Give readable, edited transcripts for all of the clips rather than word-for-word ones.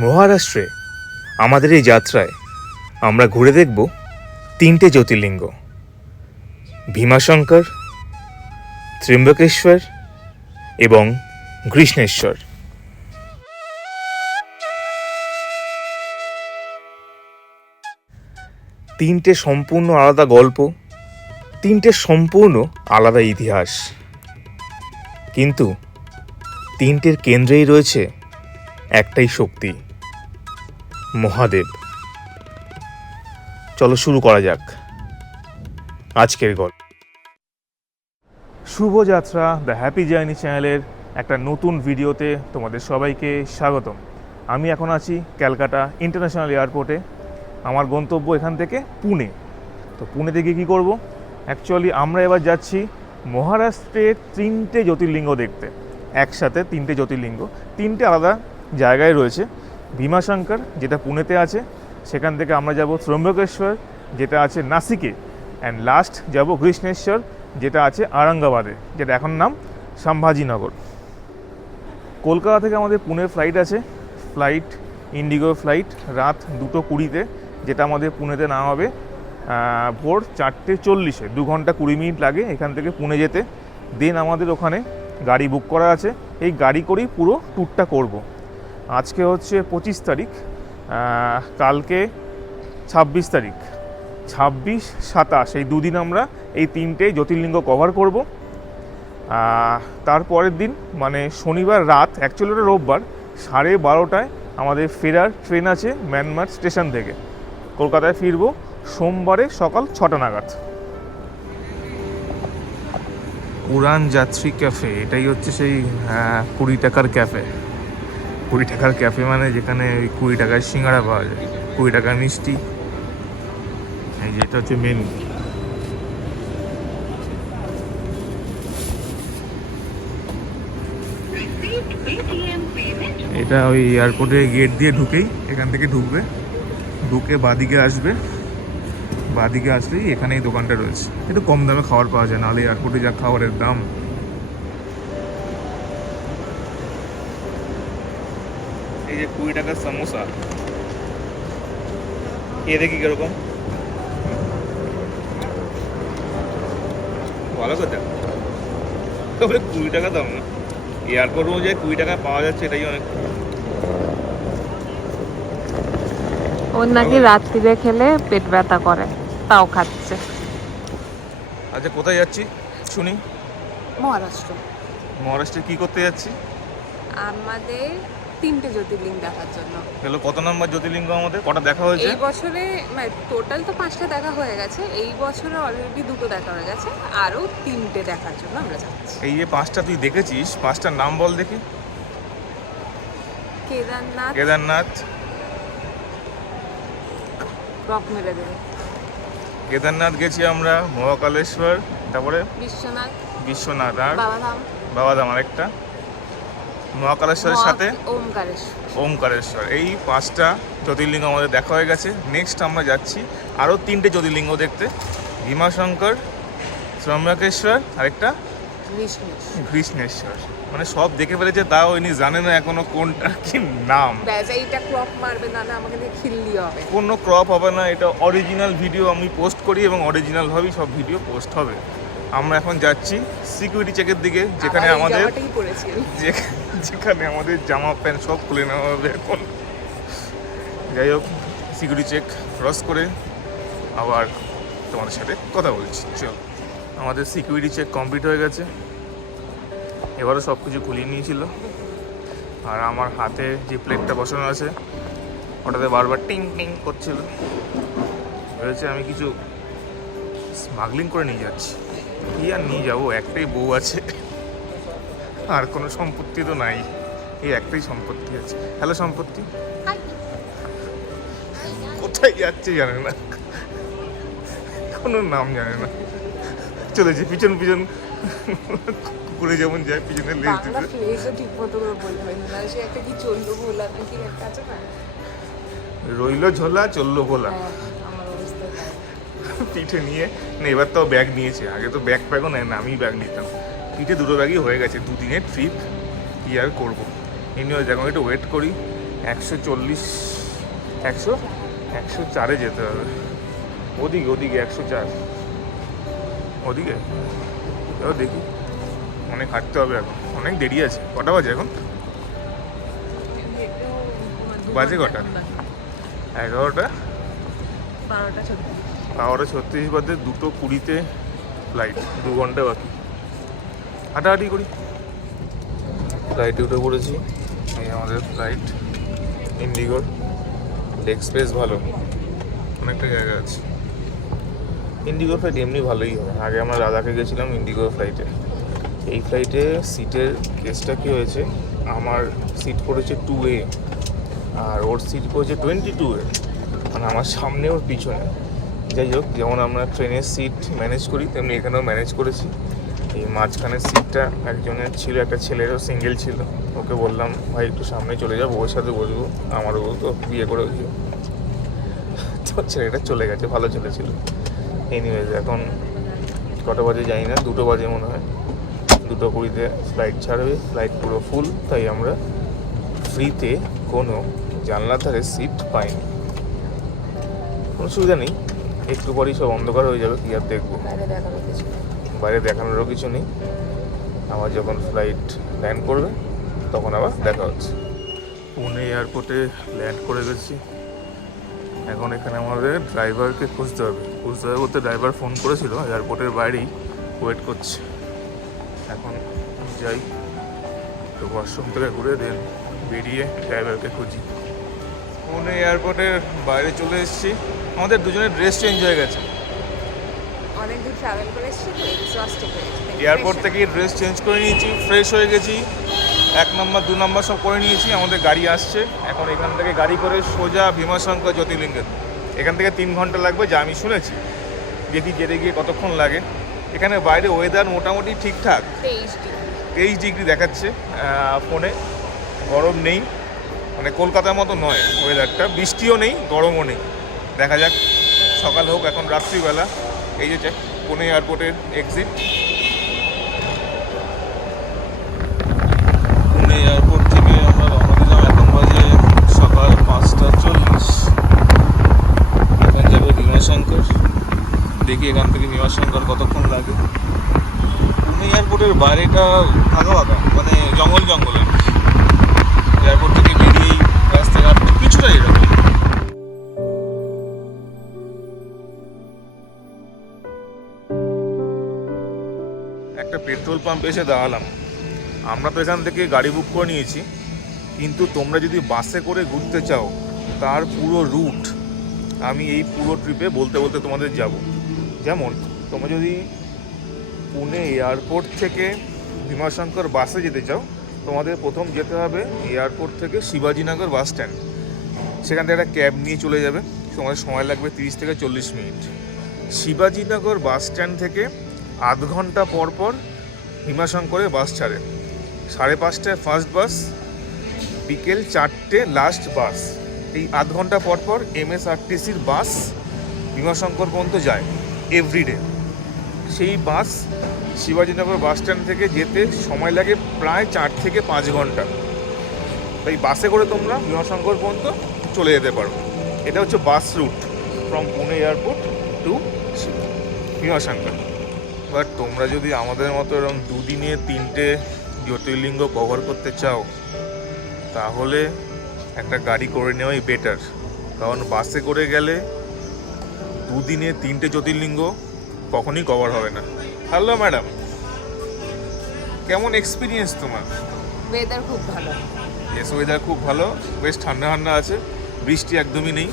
মহারাষ্ট্রে আমাদের এই যাত্রায় আমরা ঘুরে দেখব 3টে জ্যোতির্লিঙ্গ: ভীমাশঙ্কর, ত্র্যম্বকেশ্বর এবং কৃষ্ণেশ্বর। তিনটে সম্পূর্ণ আলাদা গল্প, তিনটে সম্পূর্ণ আলাদা ইতিহাস, কিন্তু তিনটের কেন্দ্রেই রয়েছে একটাই শক্তি, মহাদেব। চলো শুরু করা যাক আজকের গল্প। শুভযাত্রা দ্য হ্যাপি জার্নি চ্যানেলের একটা নতুন ভিডিওতে তোমাদের সবাইকে স্বাগতম। আমি এখন আছি ক্যালকাটা ইন্টারন্যাশনাল এয়ারপোর্টে। আমার গন্তব্য এখান থেকে পুনে। তো পুনেতে গিয়ে কী করবো? অ্যাকচুয়ালি আমরা এবার যাচ্ছি মহারাষ্ট্রের 3টে জ্যোতির্লিঙ্গ দেখতে। একসাথে 3টে জ্যোতির্লিঙ্গ 3টে আলাদা জায়গায় রয়েছে। ভীমাশঙ্কর যেটা পুনেতে আছে, সেখান থেকে আমরা যাব ত্র্যম্বকেশ্বর যেটা আছে নাসিকে, অ্যান্ড লাস্ট যাব কৃষ্ণেশ্বর যেটা আছে আরাঙ্গাবাদে, যেটা এখন নাম সম্ভাজিনগর। কলকাতা থেকে আমাদের পুনের ফ্লাইট আছে, ফ্লাইট ইন্ডিগো ফ্লাইট রাত 2:20-তে, যেটা আমাদের পুনেতে নামাবে ভোর 4:40-এ। 2 ঘন্টা 20 মিনিট লাগে এখান থেকে পুনে যেতে। দেন আমাদের ওখানে গাড়ি বুক করা আছে, এই গাড়ি করেই পুরো ট্যুরটা করব। আজকে হচ্ছে 25 তারিখ, কালকে 26 তারিখ, 26, 27 এই দুদিন আমরা এই 3টে জ্যোতির্লিঙ্গ কভার করব। তারপরের দিন মানে শনিবার রাত, অ্যাকচুয়ালি ওটা রোববার, 12:30টায় আমাদের ফেরার ট্রেন আছে ম্যানমার স্টেশন থেকে। কলকাতায় ফিরবো সোমবারে সকাল 6টা নাগাদ। উড়ান যাত্রী ক্যাফে, এটাই হচ্ছে সেই 20 টাকার ক্যাফে। 20 টাকার ক্যাফে মানে যেখানে 20 টাকায় সিঙ্গাড়া পাওয়া যায়, 20 টাকার মিষ্টি। এই যেটা হচ্ছে মেনু। এটা ওই এয়ারপোর্টের গেট দিয়ে ঢুকেই, এখান থেকে ঢুকবে, ঢুকে বাদিকে আসবে, বাদিকে আসলেই এখানে এই দোকানটা রয়েছে। একটু কম দামে খাবার পাওয়া যায়, নাহলে এয়ারপোর্টে যা খাবারের দাম। এই যে 20 টাকার সামোসা, এ দেখি কিরকম, ভালো কথা। তবে 20 টাকা দাম না, এয়ারপোর্ট অনুযায়ী 20 টাকা পাওয়া যাচ্ছে, এটাই অনেক। ওর নাকি রাত্রিরে খেলে পেট ব্যথা করে, তাও খাচ্ছে। আচ্ছা, কোথায় যাচ্ছি শুনি? মহারাষ্ট্র। মহারাষ্ট্রে কি করতে যাচ্ছি? আমাদের 3টে জ্যোতির্লিঙ্গ দেখার জন্য। হলো কত নম্বর জ্যোতির্লিঙ্গ আমাদের? কটা দেখা হয়েছে এই বছরে? টোটাল তো 5টা দেখা হয়ে গেছে, এই বছরে অলরেডি 2টো দেখা হয়ে গেছে, আরও 3টে দেখার জন্য আমরা যাচ্ছি। এই যে 5টা তুই দেখেছিস, 5টার নাম বল দেখি। কেদারনাথ, কেদারনাথ, রক মেরে দেবে। কেদারনাথ গেছি আমরা, মহাকালেশ্বর, তারপরে বিশ্বনাথ, বিশ্বনাথ, আর বাবাধাম, বাবাধাম আরেকটা, মহাকালেশ্বরের সাথে ওমকারেশ্বর। ওমকারেশ্বর। এই 5টা জ্যোতির্লিঙ্গ আমাদের দেখা হয়ে গেছে। নেক্সট আমরা যাচ্ছি আরও 3টে জ্যোতির্লিঙ্গ দেখতে: ভীমাশঙ্কর, ত্র্যম্বকেশ্বর, আরেকটা কৃষ্ণেশ্বর। মানে সব দেখে ফেলেছে, তাও ইনি জানে না এখনো কোনটা কি নাম। এইটা ক্রপ মারবে না, আমাকে দিয়ে খিল্লি হবে। কোনো ক্রপ হবে না, এটা অরিজিনাল ভিডিও আমি পোস্ট করি এবং অরিজিনালভাবেই সব ভিডিও পোস্ট হবে। আমরা এখন যাচ্ছি সিকিউরিটি চেকের দিকে, যেখানে আমাদের জামা প্যান্ট সব খুলে নেওয়া হবে এখন। যাই হোক, সিকিউরিটি চেক ক্রস করে আবার তোমাদের সাথে কথা বলছি। চল, আমাদের সিকিউরিটি চেক কমপ্লিট হয়ে গেছে, এবারও সব কিছু খুলিয়ে নিয়েছিল। আর আমার হাতে যে প্লেটটা বসানো আছে ওটাতে বারবার টিং টিং করছিল, ভেবেছে আমি কিছু স্মাগলিং করে নিয়ে যাচ্ছি। কি আর নিয়ে যাবো, একটাই বউ আছে, আর কোনো সম্পত্তি তো নাই, এই একটাই সম্পত্তি আছে। হ্যালো সম্পত্তি, কোথায় যাচ্ছে জানে না, কোনো নাম জানে না, চলেছে পিছন পিছন কুকুরে যেমন যায় পিছনে লেজ দিতে। রইল ঝোলা চললো ভোলা, পিঠে নিয়ে না। এবার তো ব্যাগ নিয়েছে, আগে তো ব্যাগ প্যাগও নেয় না, আমি ব্যাগ নিতাম। পিঠে 2টো ব্যাগই হয়ে গেছে, 2 দিনের ট্রিপ, কি আর করবো। এমনি দেখো একটু ওয়েট করি, 140, 104-এ যেতে হবে। ওদিকে 104, ওদিকে। এবার দেখি, অনেক হাঁটতে হবে এখন, অনেক দেরি আছে। কটা বাজে এখন? বাজে কটা? 11টা, 12:36 বাজে। 2:20-তে ফ্লাইট, 2 ঘন্টা বাকি। হাঁটাহাঁটি করি। ফ্লাইটে উঠে পড়েছি। এই আমাদের ফ্লাইট ইন্ডিগোর। লেগ স্পেস ভালো, অনেকটা জায়গা আছে। ইন্ডিগো ফ্লাইট এমনি ভালোই হয়। আগে আমরা লাদাখে গেছিলাম ইন্ডিগো ফ্লাইটে। এই ফ্লাইটে সিটের কেসটা কী হয়েছে, আমার সিট পড়েছে 2A আর ওর সিট পড়েছে 22A, মানে আমার সামনে ওর পিছনে। যাই হোক, যেমন আমরা ট্রেনের সিট ম্যানেজ করি তেমনি এখানেও ম্যানেজ করেছি। এই মাঝখানের সিটটা একজনের ছিল, একটা ছেলেরও সিঙ্গেল ছিল। ওকে বললাম, ভাই একটু সামনে চলে যাবো, ওর সাথে বসবো, আমারও তো বিয়ে করে হয়েছিল। তো ছেলেটা চলে গেছে, ভালো ছেলেছিল। এনিওয়েজ, এখন কটা বাজে জানি না, 2টো বাজে মনে হয়। 2:20-তে ফ্লাইট ছাড়বে। ফ্লাইট পুরো ফুল, তাই আমরা ফ্রিতে কোনো জানলার ধারে সিট পাইনি। কোনো সুবিধা নেই, একটু পরেই সব অন্ধকার হয়ে যাবে, কি আর দেখবো। বাইরে দেখানোরও কিছু নেই। আবার যখন ফ্লাইট ল্যান্ড করবে তখন আবার দেখা হচ্ছে। পুনে এয়ারপোর্টে ল্যান্ড করে গেছি। এখন এখানে আমাদের ড্রাইভারকে খুঁজতে হবে বলতে ড্রাইভার ফোন করেছিল, এয়ারপোর্টের বাইরেই ওয়েট করছে। এখন যাই, তো ওয়াশরুম থেকে ঘুরে দেন বেরিয়ে ড্রাইভারকে খুঁজি। পুনে এয়ারপোর্টের বাইরে চলে এসেছি। আমাদের দুজনের ড্রেস চেঞ্জ হয়ে গেছে। অনেক দূর ট্রাভেল করে এসেছি তো এক্সস্টেড হয়েছে। এয়ারপোর্ট থেকে ড্রেস চেঞ্জ করে নিয়েছি, ফ্রেশ হয়ে গেছি। 1 নম্বর 2 নম্বর সব করে নিয়েছি। আমাদের গাড়ি আসছে এখন। এখান থেকে গাড়ি করে সোজা ভীমাশঙ্কর জ্যোতির্লিঙ্গের। এখান থেকে 3 ঘন্টা লাগবে যা আমি শুনেছি। দেখি যেতে গিয়ে কতক্ষণ লাগে। এখানে বাইরে ওয়েদার মোটামুটি ঠিকঠাক, 23 ডিগ্রি দেখাচ্ছে ফোনে। গরম নেই, মানে কলকাতার মতো নয় ওয়েদারটা। বৃষ্টিও নেই, গরমও নেই। দেখা যাক, সকাল হোক। এখন রাত্রিবেলা। এই যে পুনে এয়ারপোর্টের এক্সিট। পুনে এয়ারপোর্ট থেকে আমরা রওনা দিলাম। এখন বাজে সকাল 5:40। এখানে যাবে ভীমাশঙ্কর। দেখি এখান থেকে ভীমাশঙ্কর কতক্ষণ লাগে। পুনে এয়ারপোর্টের বাইরেটা ফাঁকা ফাঁকা, মানে জঙ্গল জঙ্গল। এয়ারপোর্ট থেকে বেরিয়েই রাস্তাঘাট কিছুটা এরকম। একটা পেট্রোল পাম্প এসে দাঁড়ালাম। আমরা তো এখান থেকে গাড়ি বুক করে নিয়েছি, কিন্তু তোমরা যদি বাসে করে ঘুরতে চাও তার পুরো রুট আমি এই পুরো ট্রিপে বলতে বলতে তোমাদের যাব। যেমন তোমরা যদি পুনে এয়ারপোর্ট থেকে ভীমাশঙ্কর বাসে যেতে চাও, তোমাদের প্রথম যেতে হবে এয়ারপোর্ট থেকে শিবাজীনগর বাস স্ট্যান্ড। সেখান থেকে একটা ক্যাব নিয়ে চলে যাবে। তোমাদের সময় লাগবে 30 থেকে 40 মিনিট। শিবাজীনগর বাস স্ট্যান্ড থেকে আধ ঘন্টা পর পর ভীমাশঙ্করে বাস ছাড়ে। 5:30টায় ফার্স্ট বাস, বিকেল 4টে লাস্ট বাস। এই আধ ঘন্টা পর পর MSRTCর বাস ভীমাশঙ্কর পর্যন্ত যায় এভরিডে। সেই বাস শিবাজীনগর বাস স্ট্যান্ড থেকে যেতে সময় লাগে প্রায় 4 থেকে 5 ঘন্টা। তাই বাসে করে তোমরা ভীমাশঙ্কর পর্যন্ত চলে যেতে পারো। এটা হচ্ছে bus route from Pune airport to Bhimashankar. But তোমরা যদি আমাদের মতো এরকম 2 দিনে 3টে জ্যোতির্লিঙ্গ কভার করতে চাও, তাহলে একটা গাড়ি করে নেওয়াই বেটার। কারণ বাসে করে গেলে 2 দিনে 3টে জ্যোতির্লিঙ্গ কখনই কভার হবে না। হ্যালো ম্যাডাম, কেমন এক্সপিরিয়েন্স তোমার? ওয়েদার খুব ভালো। এস, ওয়েদার খুব ভালো, বেশ ঠান্ডা ঠান্ডা আছে, বৃষ্টি একদমই নেই।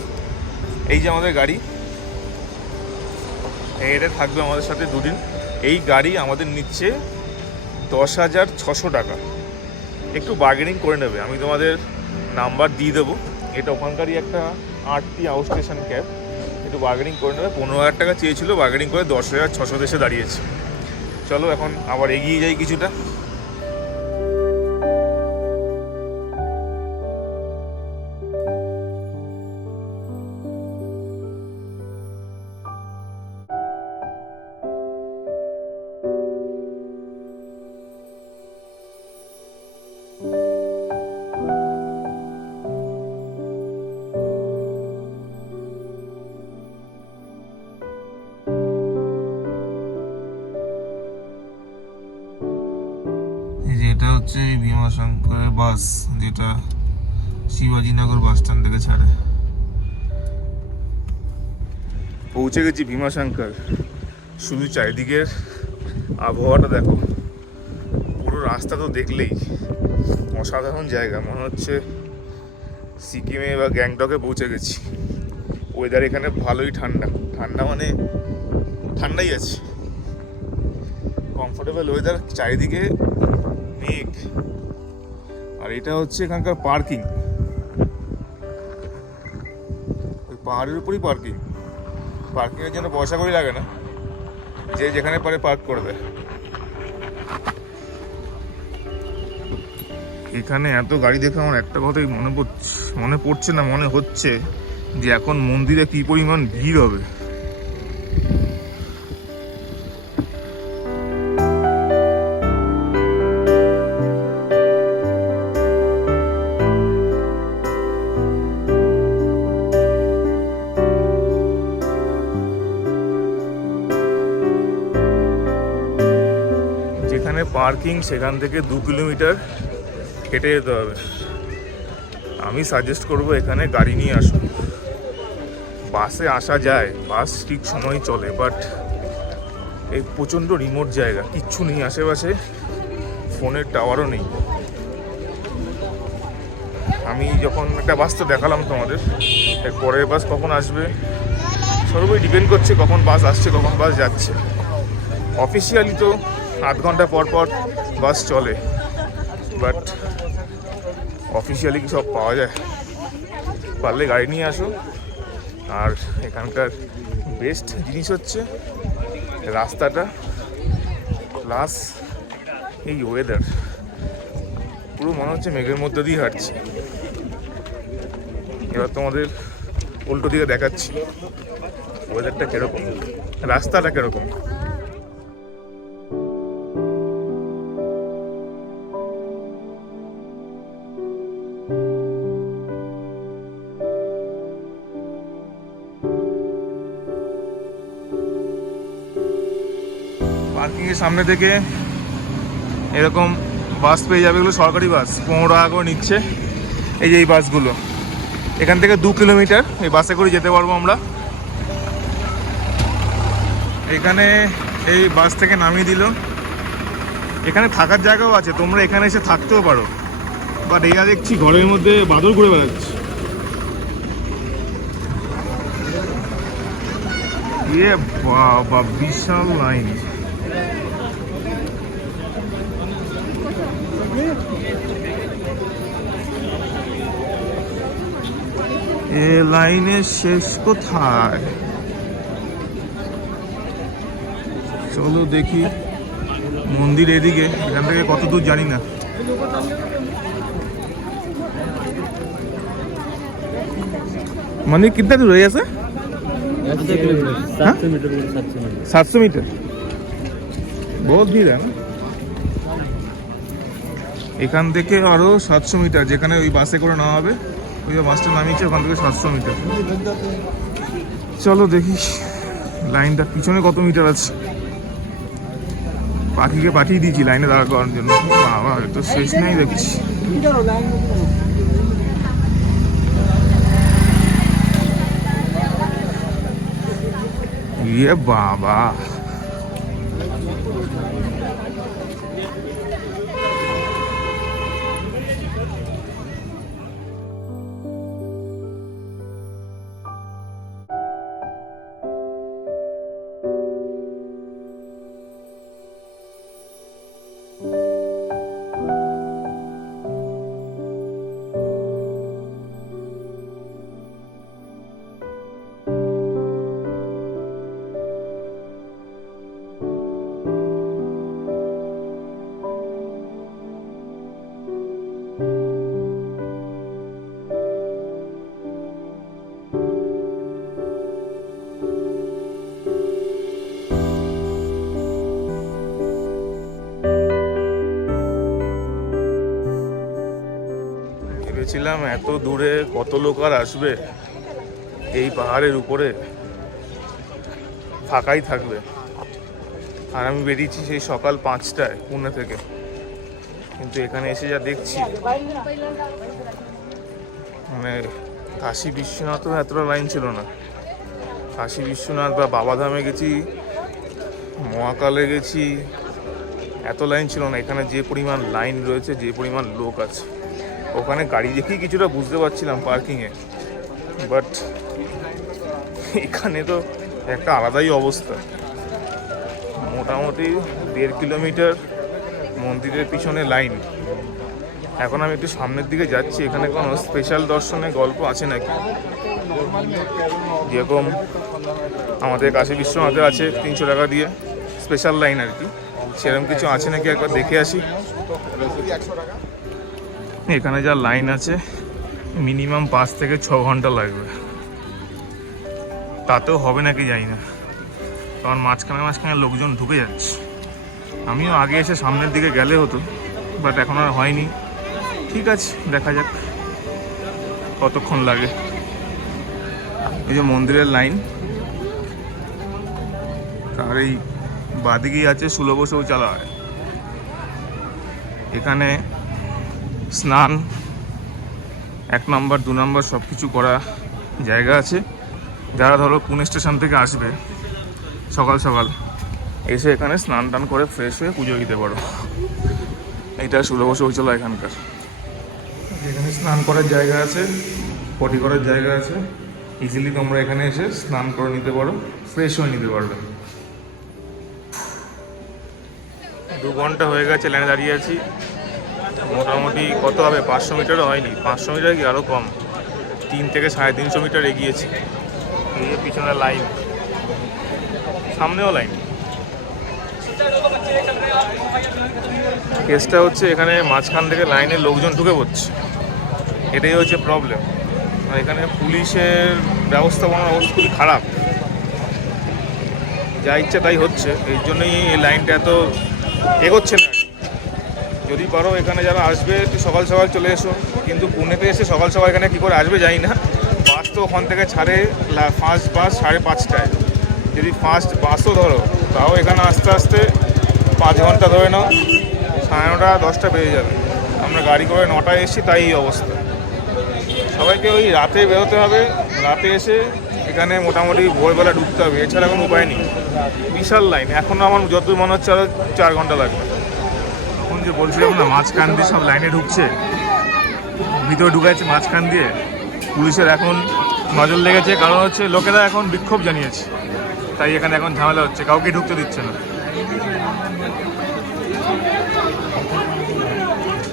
এই যে আমাদের গাড়ি, এটা থাকবে আমাদের সাথে 2 দিন। এই গাড়ি আমাদের নিচ্ছে 10,600 টাকা। একটু বার্গেনিং করে নেবে, আমি তোমাদের নাম্বার দিয়ে দেবো। এটা ওখানকারই একটা আরটি আউট স্টেশন ক্যাব। একটু বার্গেনিং করে নেবে। 15,000 টাকা চেয়েছিল, বার্গেনিং করে 10,600 দেশে দাঁড়িয়েছে। চলো এখন আবার এগিয়ে যাই কিছুটা। হচ্ছে ভীমাশঙ্করের বাস, যেটা শিবাজীনগর বাস স্ট্যান্ড থেকে ছাড়ে। পৌঁছে গেছি ভীমাশঙ্কর। শুধু চারিদিকের আবহাওয়াটা দেখো, পুরো রাস্তা তো দেখলেই অসাধারণ জায়গা, মনে হচ্ছে সিকিমে বা গ্যাংটকে পৌঁছে গেছি। ওয়েদার এখানে ভালোই ঠান্ডা, ঠান্ডা মানে ঠান্ডাই আছে, কমফোর্টেবল ওয়েদার, চারিদিকে মেঘ। আর এটা হচ্ছে এখানকার পার্কিং, ওই পাহাড়ের উপরই পার্কিং। পার্কিংয়ের জন্য পয়সা করি লাগে না, যে যেখানে পারে পার্ক করবে। এখানে এত গাড়ি দেখে আমার একটা কথাই মনে পড়ছে না, মনে হচ্ছে যে এখন মন্দিরে কি পরিমাণ ভিড় হবে। যেখানে পার্কিং সেখান থেকে 2 কিলোমিটার হেঁটে যেতে হবে। আমি সাজেস্ট করব এখানে গাড়ি নিয়ে আসুন। বাসে আসা যায়, বাস ঠিক সময় চলে, বাট এই প্রচণ্ড রিমোট জায়গা, কিচ্ছু নেই আশেপাশে, ফোনের টাওয়ারও নেই। আমি যখন একটা বাস তো দেখালাম তোমাদের, এর পরের বাস কখন আসবে সর্বই ডিপেন্ড করছে কখন বাস আসছে কখন বাস যাচ্ছে। অফিসিয়ালি তো 8 ঘন্টা পর পর বাস চলে, বাট অফিসিয়ালি কি সব পাওয়া যায়? পারলে গাড়ি নিয়ে আসো। আর এখানকার বেস্ট জিনিস হচ্ছে রাস্তাটা, প্লাস এই ওয়েদার, পুরো মনে হচ্ছে মেঘের মধ্যে দিয়ে হাঁটছি। এবার তোমাদের উল্টো দিকে দেখাচ্ছি ওয়েদারটা কিরকম, রাস্তাটা কিরকম। পার্কিংয়ের সামনে থেকে এরকম বাস পেয়ে যাবে, এগুলো সরকারি বাস, 15 টাকা করে নিচ্ছে। এই যে এই বাসগুলো, এখান থেকে 2 কিলোমিটার এই বাসে করে যেতে পারবো আমরা। এখানে এই বাস থেকে নামিয়ে দিল। এখানে থাকার জায়গাও আছে, তোমরা এখানে এসে থাকতেও পারো, বাট এরা দেখছি ঘরের মধ্যে বাদর ঘুরে বেড়াচ্ছে। ইয়ে বাবা, বিশাল লাইন। এ লাইনের শেষ কোথায়? চলো দেখি, মন্দির এদিকে, এখান থেকে কত দূর জানি না। मंदिर कितना दूर है यहाँ से? 700 मीटर। बहुत भीड़ है ना। এখান থেকে আরো 700 মিটার, যেখানে ওই বাসে করে নেওয়া হবে, ওই বাসটা নামিয়েছে, ওখান থেকে 700 মিটার। চলো দেখি লাইনটা পিছনে কত মিটার আছে। পাখিকে পাঠিয়ে দিয়েছি লাইনে দাঁড়া করার জন্য। বাবা, তো শেষ নেই দেখছি। ইয়ে বাবা, ভেবেছিলাম এত দূরে কত লোক আর আসবে, এই পাহাড়ের উপরে ফাঁকাই থাকবে। আর আমি বেরিয়েছি সেই সকাল 5টায় পুনে থেকে। কিন্তু এখানে এসে যা দেখছি, মানে কাশী বিশ্বনাথও এতটা লাইন ছিল না। কাশী বিশ্বনাথ বা বাবাধামে গেছি, মহাকালে গেছি, এত লাইন ছিল না। এখানে যে পরিমাণ লাইন রয়েছে, যে পরিমাণ লোক আছে, ওখানে গাড়ি দেখেই কিছুটা বুঝতে পারছিলাম পার্কিংয়ে, বাট এখানে তো একটা আলাদাই অবস্থা। মোটামুটি 1.5 কিলোমিটার মন্দিরের পিছনে লাইন। এখন আমি একটু সামনের দিকে যাচ্ছি, এখানে কোনো স্পেশাল দর্শনের গল্প আছে নাকি, যেরকম আমাদের কাশী বিশ্বনাথে আছে 300 টাকা দিয়ে স্পেশাল লাইন আর কি, সেরকম কিছু আছে নাকি একবার দেখে আসি। এখানে যা লাইন আছে মিনিমাম 5 থেকে 6 ঘন্টা লাগবে, তাতেও হবে নাকি জানি না, কারণ মাঝখানে লোকজন ঢুকে যাচ্ছে। আমিও আগে এসে সামনের দিকে গেলে হতো, বাট এখন আর হয়নি। ঠিক আছে, দেখা যাক কতক্ষণ লাগে। এই যে মন্দিরের লাইন, তার এই বাদিকেই আছে সুলভ শৌচালয়। এখানে স্নান 1 নম্বর 2 নম্বর সব কিছু করা জায়গা আছে। যারা ধরো পুনে স্টেশন থেকে আসবে সকাল সকাল, এসে এখানে স্নান টান করে ফ্রেশ হয়ে পুজো দিতে পারো। এইটা সুলভ শৌচালয় এখানকার। এখানে স্নান করার জায়গা আছে, পটি করার জায়গা আছে। ইজিলি তোমরা এখানে এসে স্নান করে নিতে পারো, ফ্রেশ হয়ে নিতে পারবে। 2 ঘন্টা হয়ে গেছে লাইনে দাঁড়িয়ে আছি। মোটামুটি কত হবে, 500 মিটারও হয়নি, 500 মিটার কি আরও কম, 3 থেকে 350 মিটার এগিয়েছি। এই পিছনে লাইন, সামনেও লাইন। কেসটা হচ্ছে এখানে মাঝখান থেকে লাইনে লোকজন ঢুকে পড়ছে, এটাই হচ্ছে প্রবলেম। এখানে পুলিশের ব্যবস্থাপনার অবস্থা খুবই খারাপ, যা ইচ্ছা তাই হচ্ছে। এই জন্যই এই লাইনটা এত এগোচ্ছে না। যদি পারো এখানে যারা আসবে একটু সকাল সকাল চলে এসো, কিন্তু পুনেতে এসে সকাল সকাল এখানে কী করে আসবে জানি না। বাস তো ওখান থেকে ছাড়ে ফার্স্ট বাস 5:30টায়, যদি ফার্স্ট বাসও ধরো তাও এখানে আস্তে আস্তে 5 ঘন্টা ধরে নাও, 9:30 10টা বেজে যাবে। আমরা গাড়ি করে 9টায় এসেছি, তাই এই অবস্থা। সবাইকে ওই রাতে বেরোতে হবে, রাতে এসে এখানে মোটামুটি ভোরবেলা ঢুকতে হবে, এছাড়া কোনো উপায় নেই। বিশাল লাইন, এখনও আমার যতদূর মনে হচ্ছে আরও 4 ঘন্টা লাগবে। তখন যে বলছিলাম না মাঝখান দিয়ে সব লাইনে ঢুকছে, ভিতরে ঢুকে যাচ্ছে মাঝখান দিয়ে। পুলিশের এখন নজর লেগেছে, কারণ হচ্ছে লোকেরা এখন বিক্ষোভ জানিয়েছে, তাই এখানে এখন ঝামেলা হচ্ছে, কাউকে ঢুকতে দিচ্ছে না।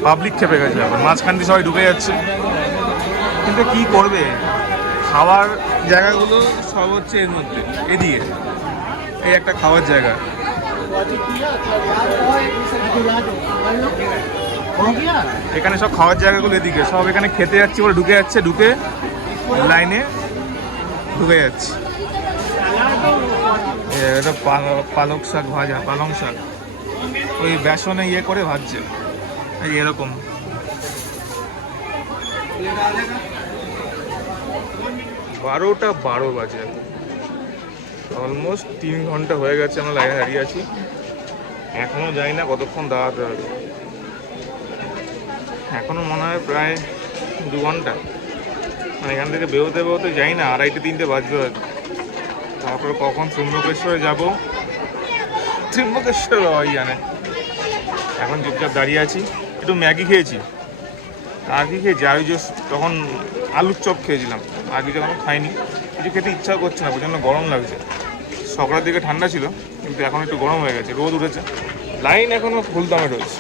পাবলিক খেপে গেছে, এখন মাঝখান দিয়ে সবাই ঢুকে যাচ্ছে। কিন্তু কি করবে, খাওয়ার জায়গাগুলো সব হচ্ছে এর মধ্যে, এদিকে এই একটা খাওয়ার জায়গা। এখানে সব খাওয়ার জায়গাগুলো এদিকে, সব এখানে খেতে যাচ্ছে বলে ঢুকে যাচ্ছে, ঢুকে লাইনে ঢুকে যাচ্ছে। এটা পালক শাক ভাজা, পালং শাক ওই বেসনে ইয়ে করে ভাজছে, এরকম। 12:12 বাজে, অলমোস্ট 3 ঘন্টা হয়ে গেছে আমরা লাইনে দাঁড়িয়ে আছি। এখনও জানি না কতক্ষণ দাঁড়াতে হবে, এখনও মনে হয় প্রায় 2 ঘন্টা। মানে এখান থেকে বেরোতে বেরোতে যাই না 2:30-3টে বাজবে হয়তো। তারপরে কখন ত্র্যম্বকেশ্বরে যাবো, ত্র্যম্বকেশ্বর বাবাই জানে। এখন চুপচাপ দাঁড়িয়ে আছি, একটু ম্যাগি খেয়েছি। আর কি খেয়েছি, আর ওই যে তখন আলুর চপ খেয়েছিলাম, আর কিছু এখনো খাইনি। কিছু খেতে ইচ্ছা করছে না, প্রচণ্ড গরম লাগছে। সকালের দিকে ঠান্ডা ছিল, কিন্তু এখন একটু গরম হয়ে গেছে, রোদ উঠেছে। লাইন এখনও ফুল দামে রয়েছে।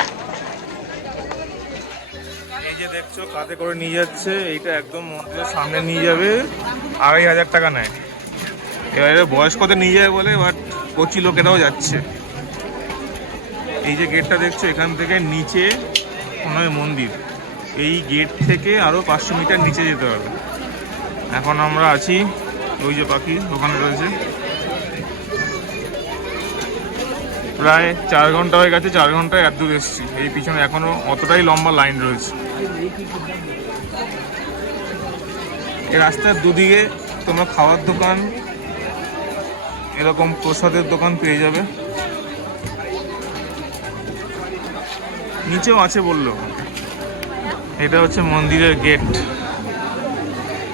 এই যে দেখছো কাঁধে করে নিয়ে যাচ্ছে, এইটা একদম মন্দিরের সামনে নিয়ে যাবে, 2,500 টাকা নেয়। এবারে বয়স্কদের নিয়ে যাবে বলে, বাট কচি লোকেরাও যাচ্ছে। এই যে গেটটা দেখছো, এখান থেকে নিচে কোনো মন্দির, এই গেট থেকে আরও 500 মিটার নিচে যেতে হবে। এখন আমরা আছি ওই যে পাখি ওখানে রয়েছে। প্রায় 4 ঘন্টা হয়ে গেছে, 4 ঘন্টায় এত দূর এসেছি। এই পিছনে এখনও অতটাই লম্বা লাইন রয়েছে। এই রাস্তার দুদিকে তোমরা খাওয়ার দোকান, এরকম প্রসাদের দোকান পেয়ে যাবে। নিচেও আছে বললো। এটা হচ্ছে মন্দিরের গেট।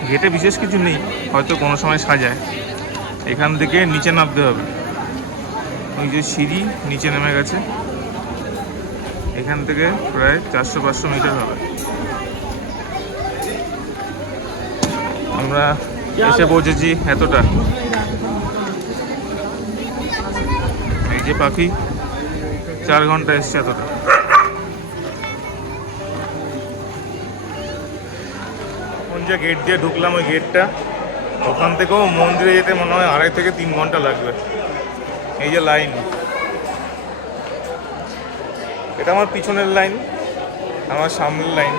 গেটে বিশেষ কিছু নেই, হয়তো কোনো সময় সাজায়। এখান থেকে নিচে নামতে হবে। ওই যে সিঁড়ি, নিচে নেমে গেছে। এখান থেকে প্রায় 400-500 মিটার হবে। আমরা এসে পৌঁছেছি এতটা। এই যে পাখি, 4 ঘন্টা এসছে এতটা। এখন যে গেট দিয়ে ঢুকলাম, ওই গেটটা, ওখান থেকেও মন্দিরে যেতে মনে হয় 2.5 থেকে 3 ঘন্টা লাগবে। এই যে লাইন, এটা আমার পিছনের লাইন, আমার সামনের লাইন।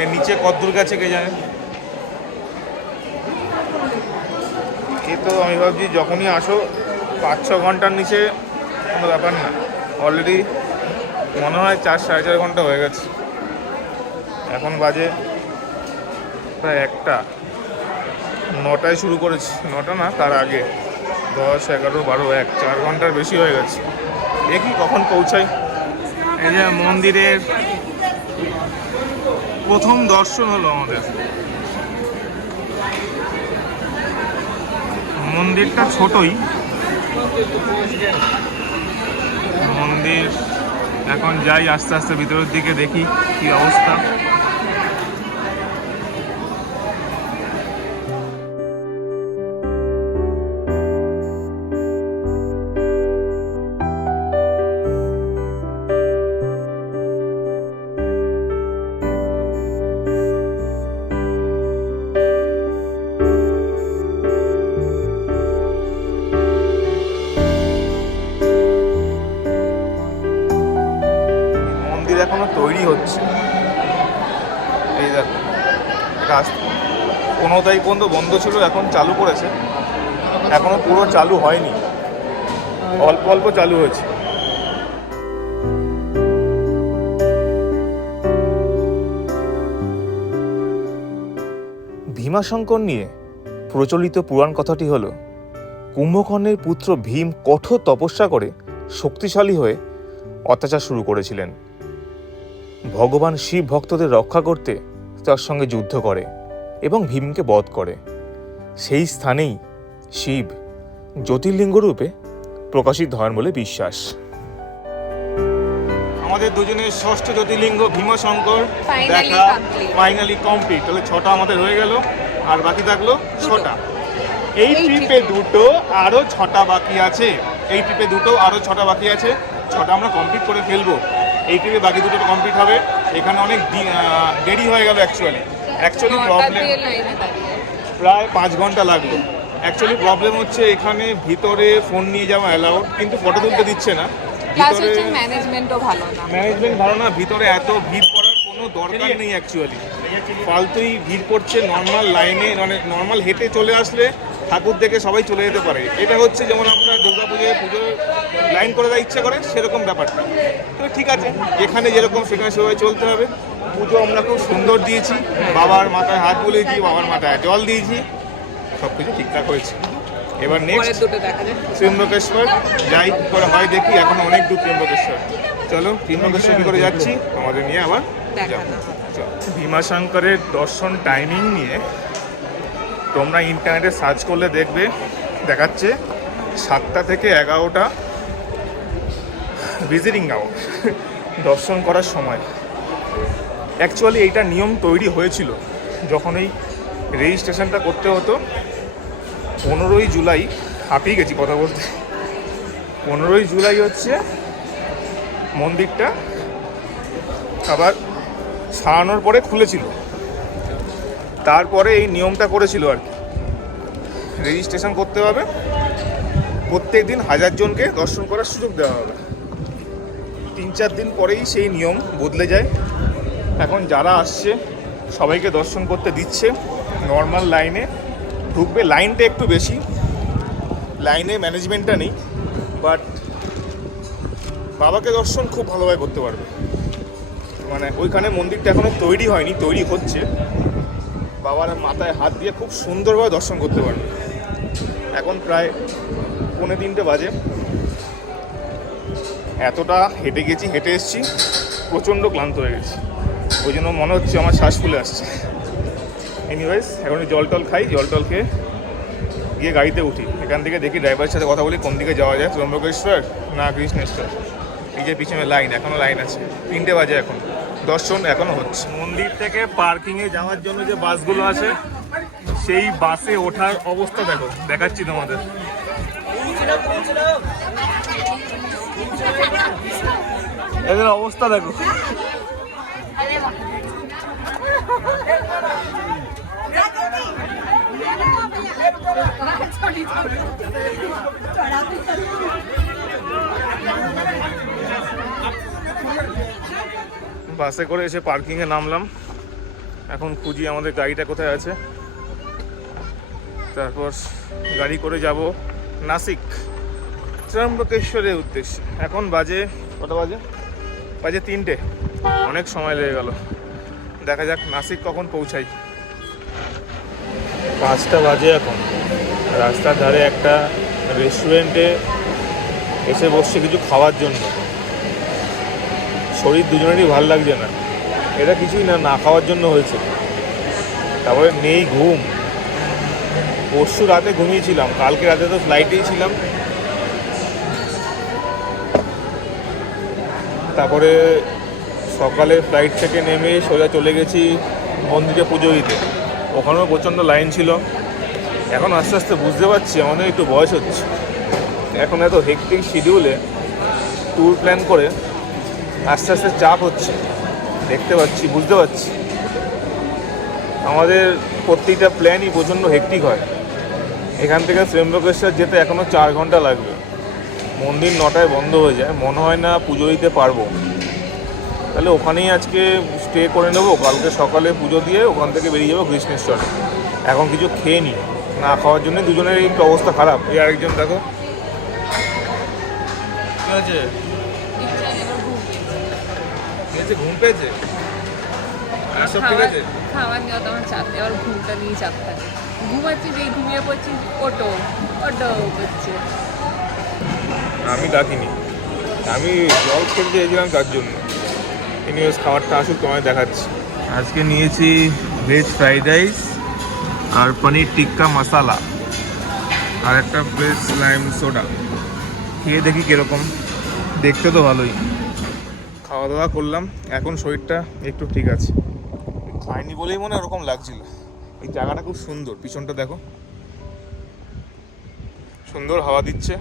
এর নিচে কতদূর গেছে কে জানে। এ তো আমি ভাবছি যখনই আসো 5-6 ঘন্টার নিচে কোনো ব্যাপার না, অলরেডি মনে হয় 4-4.5 ঘন্টা হয়ে গেছে। এখন বাজে প্রায় 1টা। 9টায় শুরু করেছি, 9টা না তার আগে, 10, 11, 12, 1, 4 ঘন্টার বেশি হয়ে গেছে। দেখি কখন পৌঁছাই। এই যে মন্দিরের প্রথম দর্শন হলো আমাদের। মন্দিরটা ছোটই মন্দির। এখন যাই আস্তে আস্তে ভিতরের দিকে, দেখি কি অবস্থা। এখনো তৈরি হচ্ছে। এই দেখো, এটা 15 তারিখ পর্যন্ত বন্ধ ছিল, এখন চালু করেছে। এখনো পুরো চালু হয়নি, অল্প অল্প চালু হয়েছে। ভীমাশঙ্কর নিয়ে প্রচলিত পুরাণ কথাটি হলো, কুম্ভকর্ণের পুত্র ভীম কঠোর তপস্যা করে শক্তিশালী হয়ে অত্যাচার শুরু করেছিলেন। ভগবান শিব ভক্তদের রক্ষা করতে তার সঙ্গে যুদ্ধ করে এবং ভীমকে বধ করে। সেই স্থানেই শিব জ্যোতির্লিঙ্গ রূপে প্রকাশিত হন বলে বিশ্বাস। আমাদের দুজনের ষষ্ঠ জ্যোতির্লিঙ্গ ভীমাশঙ্কর দেখা ফাইনালি কমপ্লিট। তাহলে 6টা আমাদের হয়ে গেল, আর বাকি থাকলো 6টা। এই ট্রিপে 2টো, আরো 6টা বাকি আছে। এই ট্রিপে 2টো, আরো 6টা বাকি আছে। 6টা আমরা কমপ্লিট করে ফেলবো। এই ট্রিপে বাকি 2টো কমপ্লিট হবে। এখানে অনেক দেরি হয়ে গেল। অ্যাকচুয়ালি প্রবলেম, প্রায় 5 ঘন্টা লাগলো। অ্যাকচুয়ালি প্রবলেম হচ্ছে এখানে ভিতরে ফোন নিয়ে যাওয়া অ্যালাউড, কিন্তু ফটো তুলতে দিচ্ছে না। ভিতরে ম্যানেজমেন্ট ভালো না। ভিতরে এত ভিড় করার কোনো দরকার নেই। অ্যাকচুয়ালি ফালতুই ভিড় করছে। নর্মাল লাইনে, মানে নর্মাল হেঁটে চলে আসলে ঠাকুর দেখে সবাই চলে যেতে পারে। এটা হচ্ছে যেমন আমরা দুর্গাপুজোয় পুজোর লাইন করে দেওয়া ইচ্ছা করে, সেরকম ব্যাপারটা। তো ঠিক আছে, এখানে যেরকম সেখানে সেভাবে চলতে হবে। পুজো আমরা খুব সুন্দর দিয়েছি, বাবার মাথায় হাত বুলিয়েছি, বাবার মাথায় জল দিয়েছি, সব কিছু ঠিকঠাক হয়েছে। এবার নেক্সট ত্র্যম্বকেশ্বর যাই করে হয় দেখি। এখন অনেক দূর ত্র্যম্বকেশ্বর। চলো ত্র্যম্বকেশ্বর কি করে যাচ্ছি আমাদের নিয়ে আবার যাবো। ভীমাশঙ্করের দর্শন টাইমিং নিয়ে তোমরা ইন্টারনেটে সার্চ করলে দেখবে, দেখাচ্ছে 7টা থেকে 11টা ভিজিটিং আওয়ার, দর্শন করার সময়। অ্যাকচুয়ালি এইটা নিয়ম তৈরি হয়েছিল যখন এই রেজিস্ট্রেশনটা করতে হতো। 15ই জুলাই, হাঁপিয়ে গেছি কথা বলতে, 15ই জুলাই হচ্ছে মন্দিরটা আবার সারানোর পরে খুলেছিল। তারপরে এই নিয়মটা করেছিল আর কি, রেজিস্ট্রেশন করতে হবে, প্রত্যেক দিন 1000 জনকে দর্শন করার সুযোগ দেওয়া হবে। 3-4 দিন পরেই সেই নিয়ম বদলে যায়। এখন যারা আসছে সবাইকে দর্শন করতে দিচ্ছে, নর্মাল লাইনে ঢুকবে। লাইনটা একটু বেশি, লাইনে ম্যানেজমেন্টটা নেই, বাট বাবাকে দর্শন খুব ভালোভাবে করতে পারবে। মানে ওইখানে মন্দিরটা এখনো তৈরি হয়নি, তৈরি হচ্ছে। বাবার মাথায় হাত দিয়ে খুব সুন্দরভাবে দর্শন করতে পারবে। এখন প্রায় 2:45 বাজে। এতটা হেঁটে গেছি, হেঁটে এসেছি, প্রচণ্ড ক্লান্ত হয়ে গেছি, ওই জন্য মনে হচ্ছে আমার শ্বাস ফুলে আসছে। এনিওয়েজ এখন জল টল খাই, জল টল খেয়ে গিয়ে গাড়িতে উঠি। এখান থেকে দেখি ড্রাইভারের সাথে কথা বলি কোন দিকে যাওয়া যায়, ত্রম্বকেশ্বর না কৃষ্ণেশ্বর। এই যে পিছনে লাইন, এখনও লাইন আছে, 3টে বাজে এখন, দর্শন এখনও হচ্ছে। মন্দির থেকে পার্কিংয়ে যাওয়ার জন্য যে বাসগুলো আছে সেই বাসে ওঠার অবস্থা দেখো, দেখাচ্ছি তোমাদের। এদের অবস্থা দেখো। বাসে করে এসে পার্কিংয়ে নামলাম, এখন খুঁজি আমাদের গাড়িটা কোথায় আছে, তারপর গাড়ি করে যাব নাসিক ত্রম্বকেশ্বরের উদ্দেশ্যে। এখন বাজে কটা বাজে? বাজে 3টে, অনেক সময় লেগে গেল। দেখা যাক নাসিক কখন পৌঁছাই। 5টা বাজে এখন। রাস্তার ধারে একটা রেস্টুরেন্টে এসে বসছে কিছু খাওয়ার জন্য। শরীর দুজনেরই ভাল লাগছে না, এটা কিছুই না, না খাওয়ার জন্য হয়েছে। তারপরে নেই ঘুম, পরশু রাতে ঘুমিয়েছিলাম, কালকে রাতে তো ফ্লাইটেই ছিলাম। তারপরে সকালে ফ্লাইট থেকে নেমে সোজা চলে গেছি মন্দিরে পুজো দিতে, ওখানেও প্রচণ্ড লাইন ছিল। এখন আস্তে আস্তে বুঝতে পারছি আমাদের একটু বয়স হচ্ছে, এখন এত হেক্টিক শিডিউলে ট্যুর প্ল্যান করে আস্তে আস্তে চাপ হচ্ছে, দেখতে পাচ্ছি, বুঝতে পারছি। আমাদের প্রত্যেকটা প্ল্যানই প্রচণ্ড হেক্টিক হয়। এখান থেকে ত্রম্বকেশ্বর যেতে এখনও 4 ঘন্টা লাগবে। মন্দির 9টায় বন্ধ হয়ে যায়, মনে হয় না পুজো দিতে পারবো। তাহলে ওখানেই আজকে স্টে করে নেবো, কালকে সকালে পুজো দিয়ে ওখান থেকে বেরিয়ে যাবো কৃষ্ণেশ্বরে। এখন কিছু খেয়ে নিই, না খাওয়ার জন্য দুজনের একটু অবস্থা খারাপ। এই আরেকজন দেখো কি আছে, ঘুম পেয়েছে, সব ঠিক আছে। খাবার নিয়ে তোমার চাপ নেই, আবার ঘুমটা নিয়ে চাপ থাকে। ঘুমাচ্ছি, যেই ঘুমিয়ে পড়ছি ওটো ওটো করছে। আমি ডাকিনি, আমি জল খেতে চেয়েছিলাম তার জন্য। এনিওয়েজ খাবারটা আসুক, তোমায় দেখাচ্ছি। আজকে নিয়েছি ভেজ ফ্রাইড রাইস আর পনির টিক্কা মশালা আর একটা ফ্রেশ লাইম সোডা। খেয়ে দেখি কীরকম, দেখতে তো ভালোই। খাওয়া দাওয়া করলাম, এখন শরীরটা একটু ঠিক আছে। খাইনি বলেই মনে ওরকম লাগছিল। এই জায়গাটা খুব সুন্দর, পিছনটা দেখো, সুন্দর হাওয়া দিচ্ছে।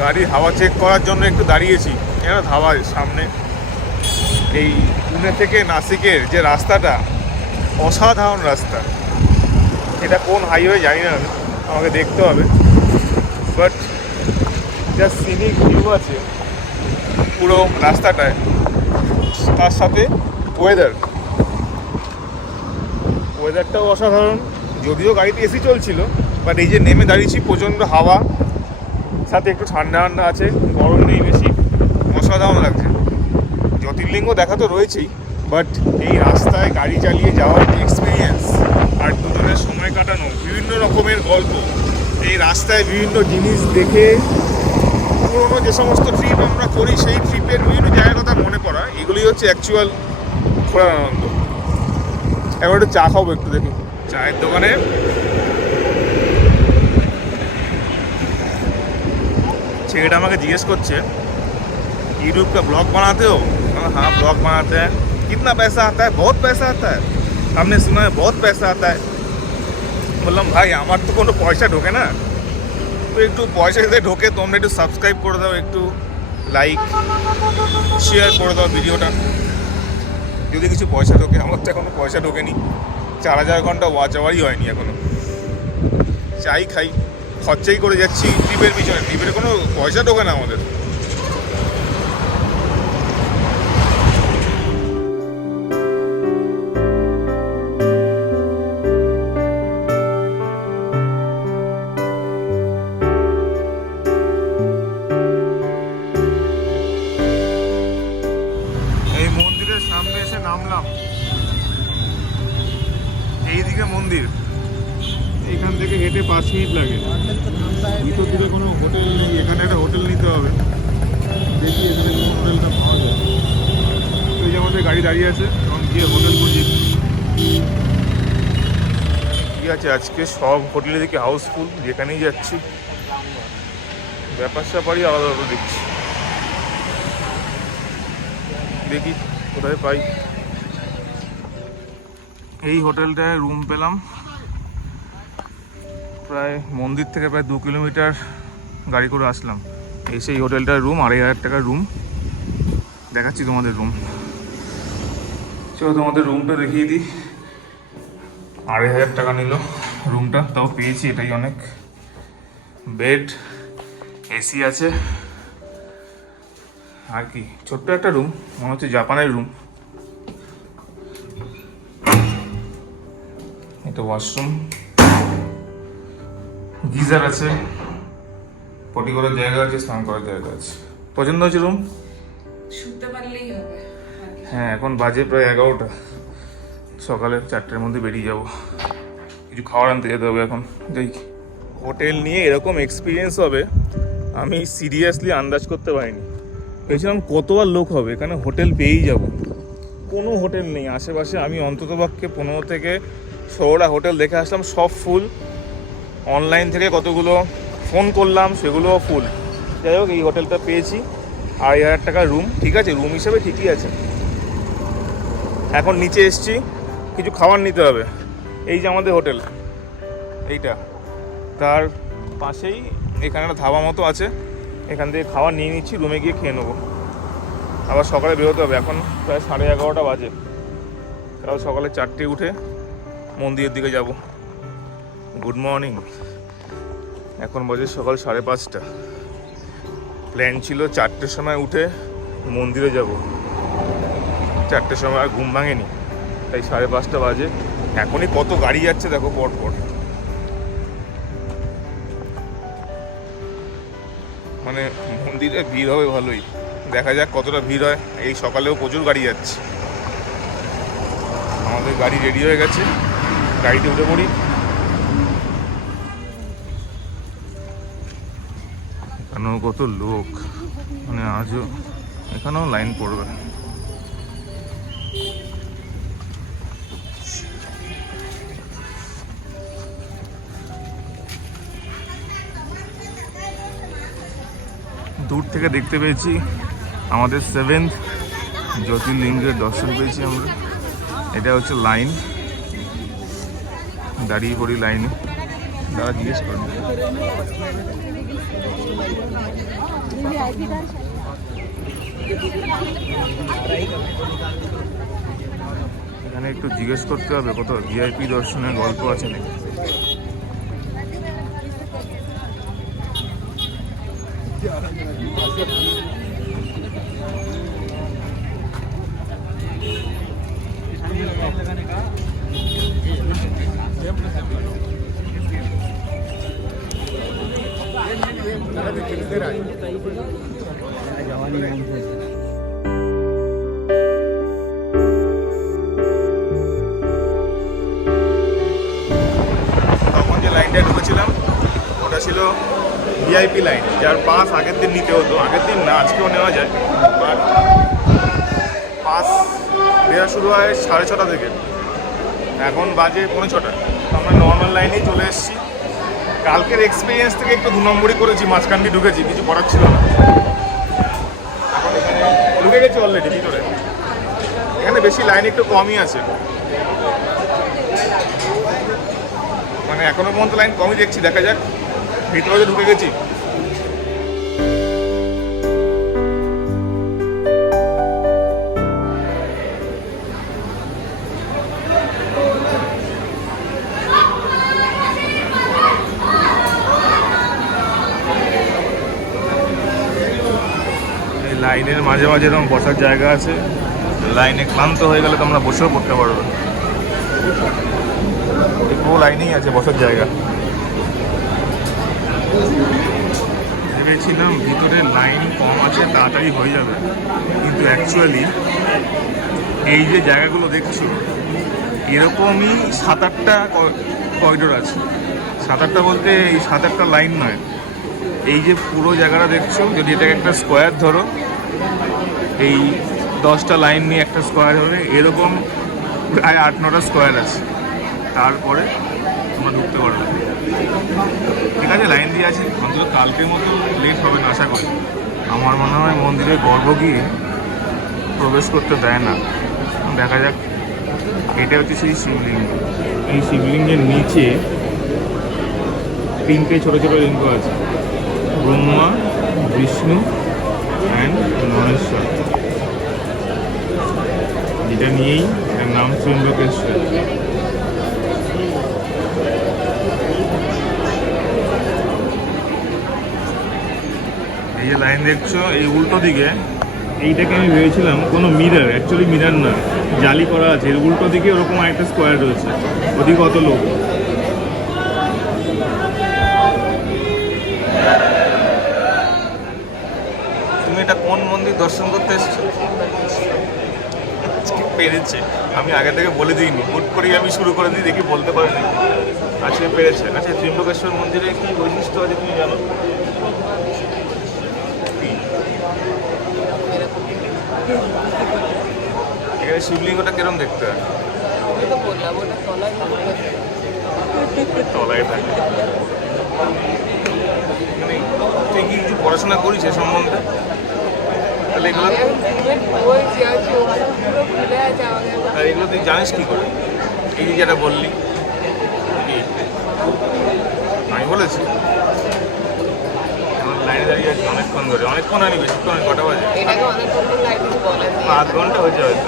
গাড়ির হাওয়া চেক করার জন্য একটু দাঁড়িয়েছি, এখানে ধাবার সামনে। এই পুনে থেকে নাসিকের যে রাস্তাটা, অসাধারণ রাস্তা। এটা কোন হাইওয়ে জানি না, আমাকে দেখতে হবে। বাট যা সিনিক ভিউ আছে পুরো রাস্তাটায়, তার সাথে ওয়েদার ওয়েদারটাও অসাধারণ, যদিও গাড়িতে এসি চলছিল, বাট এই যে নেমে দাঁড়িয়েছি প্রচণ্ড হাওয়া, সাথে একটু ঠান্ডা ঠান্ডা আছে, গরম নেই বেশি, অসাধারণ লাগছে। জ্যোতির্লিঙ্গ দেখা তো রয়েছেই, বাট এই রাস্তায় গাড়ি চালিয়ে যাওয়ার যে এক্সপিরিয়েন্স আর দুজনের সময় কাটানো, বিভিন্ন রকমের গল্প, এই রাস্তায় বিভিন্ন জিনিস দেখে পুরোনো যে সমস্ত ট্রিপ আমরা করি সেই ট্রিপের বিভিন্ন জায়গার কথা মনে পড়া, এগুলি হচ্ছে অ্যাকচুয়াল ঘোরার আনন্দ। এবার একটু চা খাবো, একটু দেখি চায়ের দোকানে। ছেলেটা আমাকে জিজ্ঞেস করছে यूट्यूब का ब्लॉग बनाते हो? हाँ ब्लॉग बनाते हैं। कितना पैसा आता है? बहुत पैसा आता है, हमने सुना है बहुत पैसा आता है। বললাম ভাই আমার তো কোনো পয়সা ঢোকে না, তো একটু পয়সা যদি ঢোকে তোমরা একটু সাবস্ক্রাইব করে দাও, একটু লাইক শেয়ার করে দাও ভিডিওটা, যদি কিছু পয়সা ঢোকে। আমার তো এখনো পয়সা ঢোকেনি, 4000 ঘন্টা ওয়াচ আওয়ারই হয়নি এখনো। চাই খাই, খরচাই করে যাচ্ছি ট্রিপের পিছনে, ট্রিপের কোনো পয়সা ঢোকে না আমাদের। সামনে এসে নামলাম, এইদিকে মন্দির, এইখান থেকে হেঁটে 5 মিনিট লাগে। ভিতর দিকে কোনো হোটেল নেই, এখানে একটা হোটেল নিতে হবে, দেখি এখানে কোনো হোটেলটা পাওয়া যায়। তো এই যে আমাদের গাড়ি দাঁড়িয়ে আছে, তখন গিয়ে হোটেল খুঁজি। ঠিক আছে, আজকে সব হোটেলে দেখি হাউসফুল, যেখানেই যাচ্ছি ব্যাপার স্যাপারই আলাদা আলাদা দেখছি। দেখি কোথায় পাই। এই হোটেলটায় রুম পেলাম, প্রায় মন্দির থেকে প্রায় 2 কিলোমিটার গাড়ি করে আসলাম, এসে এই হোটেলটার রুম 2500 টাকার রুম। দেখাচ্ছি তোমাদের রুম, চলো তোমাদের রুমটা দেখিয়ে দিই। 2500 টাকা নিল রুমটা, তাও পেয়েছি, এটাই অনেক। বেড, এসি আছে, আর কি ছোট্ট একটা রুম, মনে হচ্ছে জাপানের রুম। এটা ওয়াশরুম, গিজার আছে, পটি করার জায়গা আছে, স্নান করার জায়গা আছে। পছন্দ হচ্ছে রুম? শুতে পারলেই হবে। হ্যাঁ, এখন বাজে প্রায় 11টা, সকালে 4টের মধ্যে বেরিয়ে যাব, কিছু খাবার আনতে যেতে হবে এখন। যাই, হোটেল নিয়ে এরকম এক্সপিরিয়েন্স হবে আমি সিরিয়াসলি আন্দাজ করতে পারিনি। ভেবেছিলাম কতবার লোক হবে, এখানে হোটেল পেয়েই যাব, কোনো হোটেল নেই আশেপাশে। আমি অন্ততপক্ষে 15 থেকে 16টা হোটেল দেখে আসলাম, সব ফুল। অনলাইন থেকে কতগুলো ফোন করলাম, সেগুলোও ফুল। যাই হোক, এই হোটেলটা পেয়েছি, 2500 টাকার রুম। ঠিক আছে, রুম হিসেবে ঠিকই আছে। এখন নিচে এসছি, কিছু খাবার নিতে হবে। এই যে আমাদের হোটেল, এইটা, তার পাশেই এখানে একটা ধাবা মতো আছে, এখান থেকে খাবার নিয়ে নিচ্ছি, রুমে গিয়ে খেয়ে নেবো। আবার সকালে বেরোতে হবে, এখন প্রায় 11:30 বাজে। কাল সকালে 4টে উঠে মন্দিরের দিকে যাব। গুড মর্নিং, এখন বাজে সকাল 5:30। প্ল্যান ছিল 4টের সময় উঠে মন্দিরে যাব, 4টের সময় আর ঘুম ভাঙেনি, তাই 5:30 বাজে। এখনই কত গাড়ি যাচ্ছে দেখো পর পর, মানে মন্দিরে ভিড় হবে ভালোই, দেখা যাক কতটা ভিড় হয়। এই সকালেও প্রচুর গাড়ি যাচ্ছে। আমাদের গাড়ি রেডি হয়ে গেছে, গাড়িতে উঠে পড়ি। এখানেও কত লোক, মানে আজও এখানেও লাইন পড়বে। দূর থেকে দেখতে পেয়েছি আমাদের 7th জ্যোতির্লিঙ্গের দর্শন পেয়েছি আমরা। এটা হচ্ছে লাইন, দাঁড়িয়ে পড়ি লাইনে। দাদা জিজ্ঞেস করেন, এখানে একটু জিজ্ঞেস করতে হবে কত ভিআইপি দর্শনের গল্প আছে নাকি। তখন যে লাইনটায় ঢুকেছিলাম ওটা ছিল ভিআইপি লাইন, যার পাস আগের দিন নিতে হতো। আগের দিন না, আজকেও নেওয়া যায়, বাট পাস দেওয়া শুরু হয় 6:30 থেকে, এখন বাজে 5:45। তো আমরা নর্মাল লাইনেই চলে এসেছি। কালকের এক্সপিরিয়েন্স থেকে একটু 2 নম্বরই করেছি, মাঝখান দিয়ে ঢুকেছি, কিছু করার ছিল না। এখন এখানে ঢুকে গেছি অলরেডি ভিতরে। এখানে বেশি লাইন একটু কমই আছে, মানে এখনো পর্যন্ত লাইন কমই দেখছি। দেখা যাক, ভিতরে ঢুকে গেছি। লাইনের মাঝে মাঝে এরকম বসার জায়গা আছে। লাইনে ক্লান্ত হয়ে গেলে তোমরা বসেও পড়তে পারবে। পুরো লাইনেই আছে বসার জায়গা। ভেবেছিলাম ভিতরে লাইন কম আছে, তাড়াতাড়ি হয়ে যাবে, কিন্তু অ্যাকচুয়ালি এই যে জায়গাগুলো দেখছো এরকমই 7-8টা করিডোর আছে। 7-8টা বলতে এই 7-8টা লাইন নয়, এই যে পুরো জায়গাটা দেখছো, যদি এটাকে একটা স্কোয়ার ধরো, এই 10টা লাইন নিয়ে একটা স্কোয়ার ধরে এরকম প্রায় 8-9টা স্কোয়ার আছে। তারপরে তোমরা ঢুকতে পারবে। ঠিক আছে, লাইন দিয়ে আছে, অন্তত কালকের মতো লেট হবে না আশা করি। আমার মনে হয় মন্দিরে গর্ভ গিয়ে প্রবেশ করতে দেয় না, দেখা যাক। এটা হচ্ছে সেই শিবলিঙ্গ। এই শিবলিঙ্গের নিচে 3টে ছোটো ছোটো লিঙ্গ আছে, ব্রহ্মা, বিষ্ণু অ্যান্ড মহেশ্বর, যেটা নিয়েই এর নাম ত্র্যম্বকেশ্বর। এই যে লাইন দেখছো, এই উল্টো দিকে, এইটাকে আমি ভেবেছিলাম কোনো মিরর, অ্যাকচুয়ালি মিরর না, জালি করা আছে। এর উল্টো দিকে ওরকম একটা স্কোয়ার রয়েছে, ওদিকে অত লোক। তুমি এটা কোন মন্দির দর্শন করতে এসছো? পেরেছে, আমি আগে থেকে বলে দিইনি, হুট করেই আমি শুরু করে দিই, দেখি বলতে পারিনি। আজকে পেরেছে। আচ্ছা, ত্র্যম্বকেশ্বর মন্দিরে কি বৈশিষ্ট্য আছে তুমি জানো? এখানে শিবলিঙ্গটা কিরম দেখতে হয়? তলায় থাকে। মানে তুই কি কিছু পড়াশোনা করিস এ সম্বন্ধে? তাহলে এগুলো আর এগুলো তুই জানিস কি করে? এই যে যেটা বললি, আমি বলেছি লাইনে দাঁড়িয়ে আছি অনেকক্ষণ ধরে, অনেকক্ষণ হয়নি, বেশিক্ষণ, কটা বাজে? 8 ঘন্টা হয়েছে হয়তো,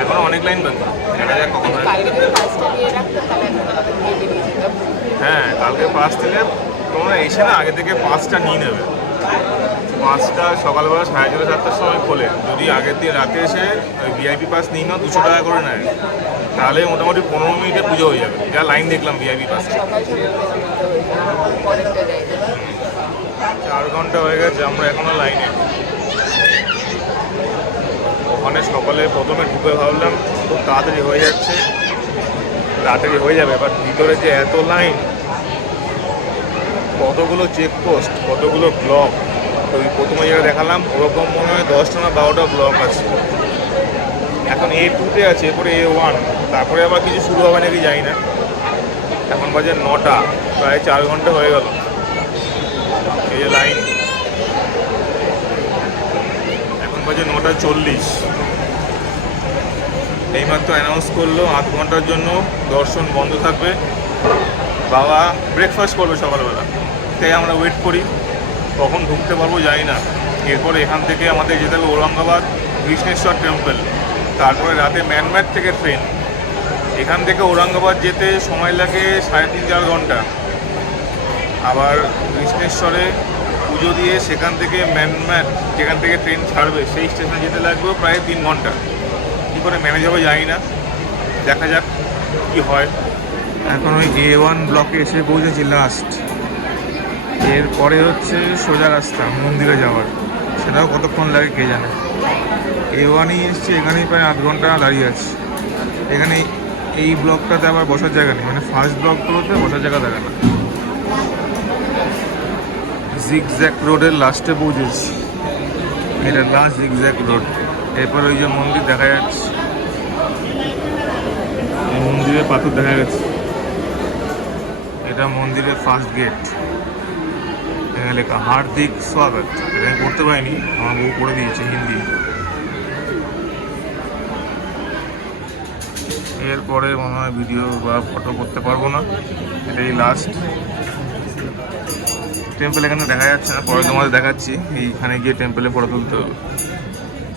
এখনো অনেক লাইন বাকি। দেখা যাক কখন হয়। হ্যাঁ, কালকে পাস দিলে তোমরা এসে না আগে থেকে পাসটা নিয়ে নেবে। পাসটা সকালবেলা 4:30-7টার সময় খোলে। যদি আগের দিন রাতে এসে ওই ভিআইপি পাস নিয়ে নাও, 200 টাকা করে নেয়, তাহলে মোটামুটি 15 মিনিটে পুজো হয়ে যাবে। যা লাইন দেখলাম ভিআইপি পাস, 4 ঘন্টা হয়ে গেছে, আমরা এখনো লাইনে। ওখানে সকালে প্রথমে ঢুকে ভাবলাম খুব তাড়াতাড়ি হয়ে যাচ্ছে, তাড়াতাড়ি হয়ে যাবে, বাট ভিতরে যে এত লাইন, কতগুলো চেকপোস্ট, কতগুলো ব্লক। ওই প্রথমে যেটা দেখালাম ওরকম মনে হয় 10টা না 12টা ব্লক আছে। এখন A2-তে আছে, এরপরে A1, তারপরে আবার কিছু শুরু হবে নাকি জানি না। এখন বাজে 9টা, প্রায় 4 ঘন্টা হয়ে গেল। এই যে লাইন, এখন বাজে 9:40। এইমাত্র অ্যানাউন্স করলো 8 ঘন্টার জন্য দর্শন বন্ধ থাকবে। বাবা ব্রেকফাস্ট করবে সকালবেলা, তাই আমরা ওয়েট করি, কখন ঢুকতে পারবো জানি না। এরপরে এখান থেকে আমাদের যেতে হবে ঔরঙ্গাবাদ কৃষ্ণেশ্বর টেম্পল, তারপরে রাতে ম্যানম্যাট থেকে ট্রেন। এখান থেকে ঔরঙ্গাবাদ যেতে সময় লাগে 3.5-4 ঘন্টা। আবার কৃষ্ণেশ্বরে পুজো দিয়ে সেখান থেকে ম্যানম্যাট, যেখান থেকে ট্রেন ছাড়বে সেই স্টেশনে যেতে লাগবে প্রায় 3 ঘন্টা। কী করে ম্যানেজ হবে জানি না, দেখা যাক কি হয়। এখন ওই A1 ব্লকে এসে পৌঁছেছি লাস্ট। এরপরে হচ্ছে সোজা রাস্তা মন্দিরে যাওয়ার, সেটাও কতক্ষণ লাগে কে জানে। এওয়ানই এসছে, এখানেই প্রায় 8 ঘন্টা দাঁড়িয়ে আছে। এখানে এই ব্লকটাতে আবার বসার জায়গা নেই, মানে ফার্স্ট ব্লকগুলোতে বসার জায়গা থাকে না। জিগজ্যাগ রোডের লাস্টে পৌঁছেছি, এটা লাস্ট জিগজ্যাগ রোড। এরপর ওই যে মন্দির দেখা যাচ্ছে, মন্দিরের পাথর দেখা গেছে, এটা মন্দিরের ফার্স্ট গেট। এখানে লেখা হার্দিক স্বাগত, এটা আমি পড়তে পারিনি, আমার বউ পড়ে দিয়েছে হিন্দি। এরপরে মনে হয় ভিডিও বা ফটো করতে পারবো না, এটাই লাস্ট টেম্পল। এখানে দেখা যাচ্ছে না, পরে তোমাদের দেখাচ্ছি। এইখানে গিয়ে টেম্পলে ফটো তুলতে হবে।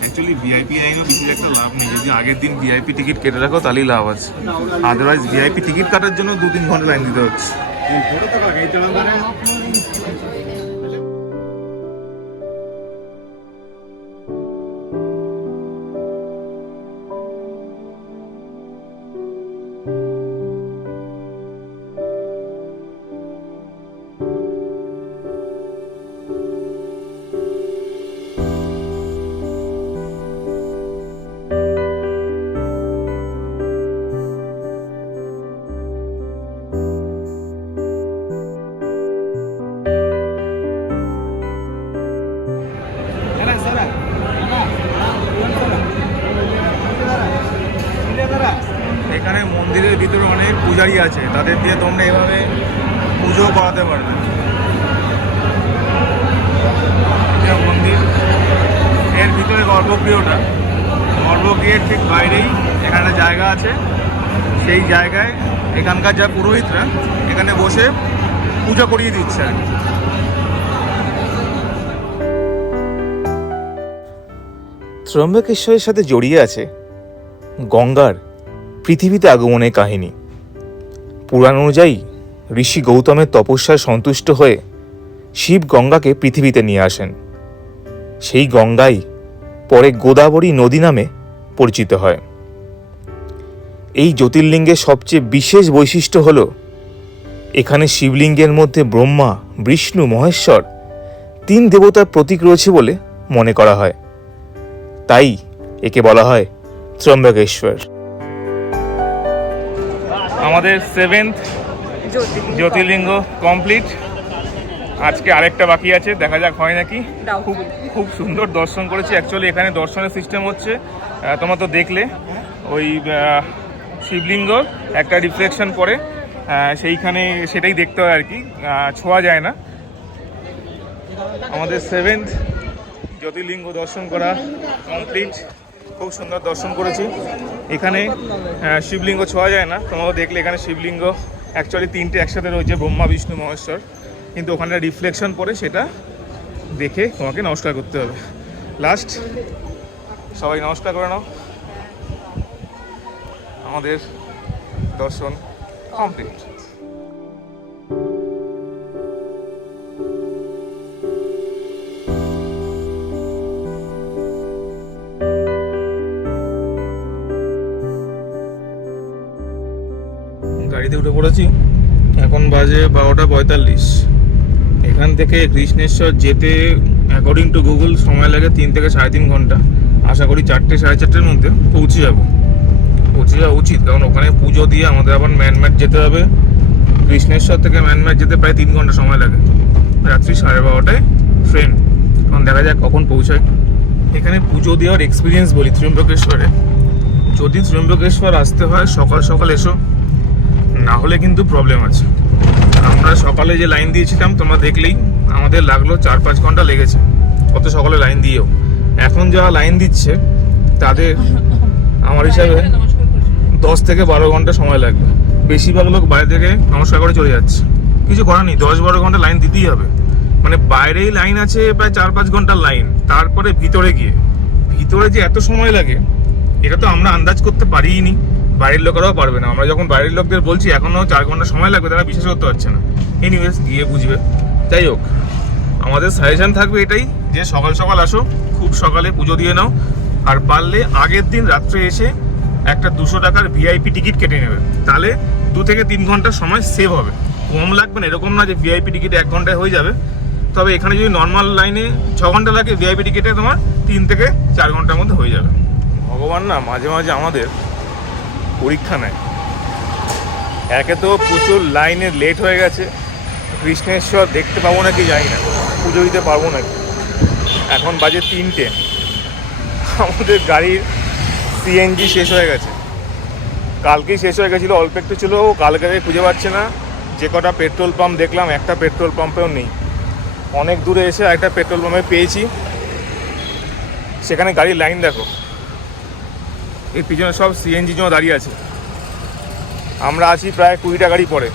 অ্যাকচুয়ালি ভিআইপি লাইনও বিশেষ একটা লাভ নেই, যদি আগের দিন ভিআইপি টিকিট কেটে রাখো তাহলেই লাভ আছে, আদারওয়াইজ ভিআইপি টিকিট কাটার জন্য 2-3 ঘন্টা লাইন দিতে হচ্ছে। এখানে মন্দিরের ভিতরে অনেক পূজারী আছে, তাদের দিয়ে তোমরা এভাবে পুজো করাতে পারবে। মন্দির এর ভিতরে গর্ভগৃহটা, গর্ভগৃহের ঠিক বাইরেই এখানে জায়গা আছে। সেই জায়গায় এখানকার যা পুরোহিতরা এখানে বসে পূজা করিয়ে দিচ্ছে আর কি। ত্রম্বকেশ্বরের সাথে জড়িয়ে আছে গঙ্গার পৃথিবীতে আগমনের কাহিনী। পুরাণ অনুযায়ী ঋষি গৌতমের তপস্যায় সন্তুষ্ট হয়ে শিব গঙ্গাকে পৃথিবীতে নিয়ে আসেন। সেই গঙ্গাই পরে গোদাবরী নদী নামে পরিচিত হয়। এই জ্যোতির্লিঙ্গের সবচেয়ে বিশেষ বৈশিষ্ট্য হল এখানে শিবলিঙ্গের মধ্যে ব্রহ্মা, বিষ্ণু, মহেশ্বর 3 দেবতার প্রতীক রয়েছে বলে মনে করা হয়। তাই একে বলা হয় ত্রম্বকেশ্বর। আমাদের 7th জ্যোতির্লিঙ্গ কমপ্লিট। আজকে আরেকটা বাকি আছে, দেখা যাক হয় নাকি। খুব খুব সুন্দর দর্শন করেছি। অ্যাকচুয়ালি এখানে দর্শনের সিস্টেম হচ্ছে, তোমরা তো দেখলে ওই শিবলিঙ্গ একটা রিফ্লেকশন পরে সেইখানে সেটাই দেখতে হয় আর কি, ছোঁয়া যায় না। আমাদের 7th জ্যোতির্লিঙ্গ দর্শন করা কমপ্লিট। খুব সুন্দর দর্শন করেছি। এখানে শিবলিঙ্গ ছোঁয়া যায় না, তোমরা দেখলে এখানে শিবলিঙ্গ অ্যাকচুয়ালি 3টে একসাথে রয়েছে, ব্রহ্মা, বিষ্ণু, মহেশ্বর, কিন্তু ওখানে রিফ্লেকশন পরে সেটা দেখে তোমাকে নমস্কার করতে হবে। লাস্ট সবাই নমস্কার করে নাও। আমাদের দর্শন কমপ্লিট। গাড়িতে উঠে পড়েছি, এখন বাজে 12:45। এখান থেকে কৃষ্ণেশ্বর যেতে অ্যাকর্ডিং টু গুগল সময় লাগে 3 থেকে 3.5 ঘন্টা। আশা করি 4টে 4:30-এর মধ্যে পৌঁছে যাওয়া উচিত, কারণ ওখানে পুজো দিয়ে আমাদের আবার ম্যানম্যাট যেতে হবে। কৃষ্ণেশ্বর থেকে ম্যানম্যাট যেতে প্রায় 3 ঘন্টা সময় লাগে। রাত্রি 12:30টায় ট্রেন, এখন দেখা যাক কখন পৌঁছায়। এখানে পুজো দেওয়ার এক্সপিরিয়েন্স বলি ত্রম্বকেশ্বরে, যদি ত্রম্বকেশ্বর আসতে হয় সকাল সকাল এসো, না হলে কিন্তু প্রবলেম আছে। আমরা সকালে যে লাইন দিয়েছিলাম তোমরা দেখলেই, আমাদের লাগলো 4-5 ঘন্টা লেগেছে, কত সকালে লাইন দিয়েও। এখন যারা লাইন দিচ্ছে তাদের আমার হিসাবে 10 থেকে 12 ঘন্টা সময় লাগবে। বেশিরভাগ লোক বাইরে থেকে নমস্কার করে চলে যাচ্ছে, কিছু করার নেই, 10-12 ঘন্টা লাইন দিতেই হবে। মানে বাইরেই লাইন আছে প্রায় 4-5 ঘন্টার লাইন, তারপরে ভিতরে যে এত সময় লাগে এটা তো আমরা আন্দাজ করতে পারিই নি, বাইরের লোকেরাও পারবে না। আমরা যখন বাইরের লোকদের বলছি এখনও 4 ঘন্টা সময় লাগবে, তারা বিশ্বাস করতে পারছে না। এনিওয়েজ গিয়ে বুঝবে। যাই হোক, আমাদের সাজেশন থাকবে এটাই যে সকাল সকাল আসো, খুব সকালে পুজো দিয়ে নাও, আর পারলে আগের দিন রাত্রে এসে একটা 200 টাকার ভিআইপি টিকিট কেটে নেবে, তাহলে 2 থেকে 3 ঘন্টা সময় সেভ হবে। কম লাগবে না, এরকম না যে ভিআইপি টিকিট 1 ঘন্টায় হয়ে যাবে। তবে এখানে যদি নর্মাল লাইনে 6 ঘন্টা লাগে, ভিআইপি টিকিটে তোমার 3 থেকে 4 ঘন্টার মধ্যে হয়ে যাবে। ভগবান না মাঝে মাঝে আমাদের পরীক্ষা নেয়। একে তো প্রচুর লাইনে লেট হয়ে গেছে, কৃষ্ণেশ্বর দেখতে পাবো নাকি জানি না, পুজো দিতে পারবো নাকি। এখন বাজে 3টে, আমাদের গাড়ির সিএনজি শেষ হয়ে গেছে। কালকেই শেষ হয়ে গেছিলো, অল্প একটু ছিল, কালকে খুঁজে পাচ্ছে না। যে কটা পেট্রোল পাম্প দেখলাম, একটা পেট্রোল পাম্পেও নেই। অনেক দূরে এসে একটা পেট্রোল পাম্পে পেয়েছি, সেখানে গাড়ির লাইন দেখো। এই পিছনে সব সিএনজি জন্য দাঁড়িয়ে আছে। আমরা আছি প্রায় 20টা গাড়ি পরে।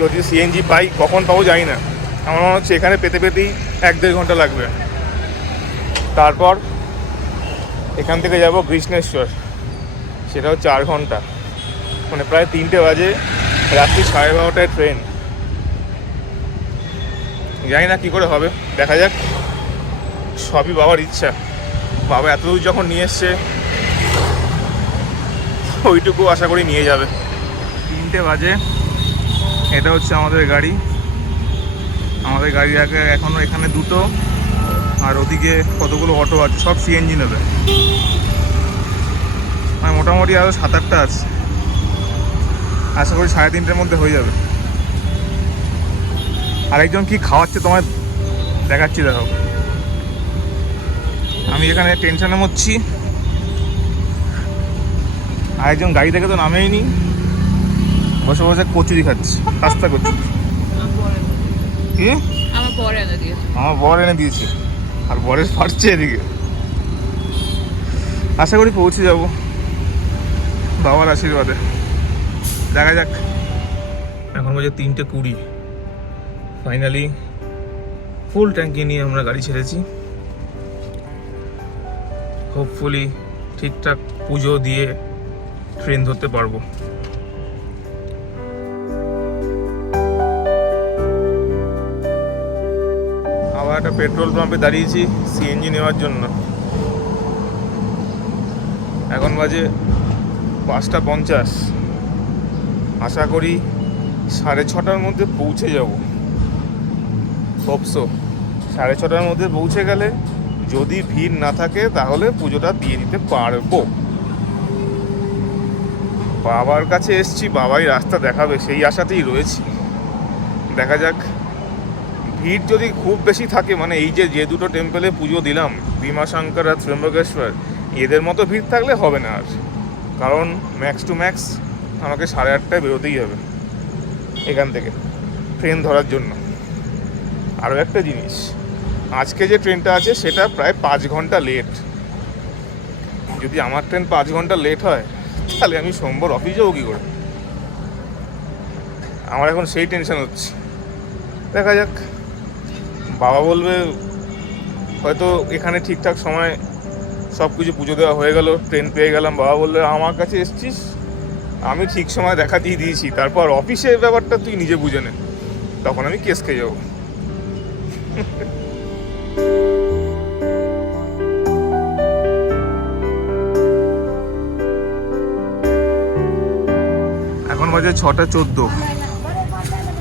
যদি সিএনজি পাই, কখন পাবো জানি না। আমার মনে হচ্ছে এখানে পেতে পেতেই 1-1.5 ঘন্টা লাগবে। তারপর এখান থেকে যাব কৃষ্ণেশ্বর, সেটাও 4 ঘন্টা, মানে প্রায় 3টে বাজে, রাত্রি 12:30টায় ট্রেন। জানি না কী করে হবে, দেখা যাক। সবই বাবার ইচ্ছা। বাবা এতদূর যখন নিয়ে এসছে, ওইটুকু আশা করি নিয়ে যাবে। 3টে বাজে, এটা হচ্ছে আমাদের গাড়ি। আমাদের গাড়ি আগে এখনও এখানে 2টো, আর ওদিকে কতগুলো অটো আছে, সব সিএনজি নেবে। মানে মোটামুটি আরও 7-8টা আছে, আশা করি 3:30টার মধ্যে হয়ে যাবে। আরেকজন কি খাওয়াচ্ছে তোমায় দেখাচ্ছি, দেখো। আমি এখানে টেনশনে মরছি, আরেকজন গাড়ি থেকে তো নামেই নি, বসে বসে কচুরি খাচ্ছে, পাস্তা কচুরি। কি আমার বর এনে দিয়েছে। আমার বর এনে দিয়েছে, আর বরের ফাটছে এদিকে। আশা করি পৌঁছে যাব বাবার আশীর্বাদে, দেখা যাক। এখন বাজে 3:20। ফাইনালি ফুল ট্যাঙ্কি নিয়ে আমরা গাড়ি ছেড়েছি। হোপফুলি ঠিকঠাক পুজো দিয়ে ট্রেন ধরতে পারবো। আবার একটা পেট্রোল পাম্পে দাঁড়িয়েছি সিএনজি নেওয়ার জন্য। এখন বাজে 5:50। আশা করি 6:30টার মধ্যে পৌঁছে যাব। হোপসো 6:30টার মধ্যে পৌঁছে গেলে, যদি ভিড় না থাকে, তাহলে পুজোটা দিয়ে দিতে পারবো। বাবার কাছে এসছি, বাবাই রাস্তা দেখাবে, সেই আশাতেই রয়েছি। দেখা যাক। ভিড় যদি খুব বেশি থাকে, মানে এই যে 2টো টেম্পলে পুজো দিলাম, ভীমাশঙ্কর আর ত্র্যম্বকেশ্বর, এদের মতো ভিড় থাকলে হবে না আর। কারণ ম্যাক্স টু ম্যাক্স আমাকে 8:30টায় বেরোতেই হবে এখান থেকে ট্রেন ধরার জন্য। আরও একটা জিনিস, আজকে যে ট্রেনটা আছে সেটা প্রায় 5 ঘন্টা লেট। যদি আমার ট্রেন 5 ঘন্টা লেট হয়, তাহলে আমি সোমবার অফিস যাবো কী করে? আমার এখন সেই টেনশন হচ্ছে। দেখা যাক, বাবা বলবে হয়তো এখানে ঠিকঠাক সময় সব কিছু পুজো দেওয়া হয়ে গেল, ট্রেন পেয়ে গেলাম। বাবা বললে আমার কাছে এসছিস, আমি ঠিক সময় দেখা দিয়ে দিয়েছি, তারপর অফিসের ব্যাপারটা তুই নিজে বুঝে নে, তখন আমি কেস খেয়ে যাবো। এখন বাজে 6:14,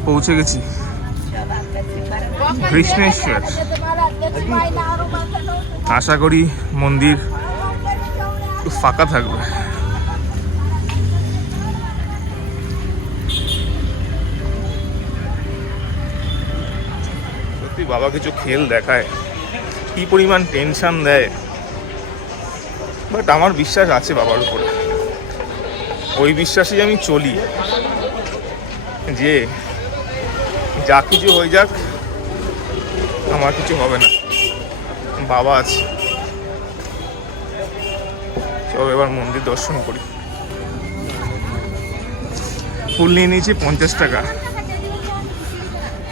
পৌঁছে গেছি কৃষ্ণেশ্বর। আশা করি মন্দির ফাঁকা থাকবে। সত্যি বাবা কিছু খেল দেখায়, কি পরিমাণ টেনশন দেয়, বাট আমার বিশ্বাস আছে বাবার উপরে। ওই বিশ্বাসেই আমি চলি যে যা কিছু হয়ে যাক, আমার কিছু হবে না, বাবা আছে। চলো এবার মন্দির দর্শন করি। ফুল নিয়ে নিয়েছি 50 টাকা।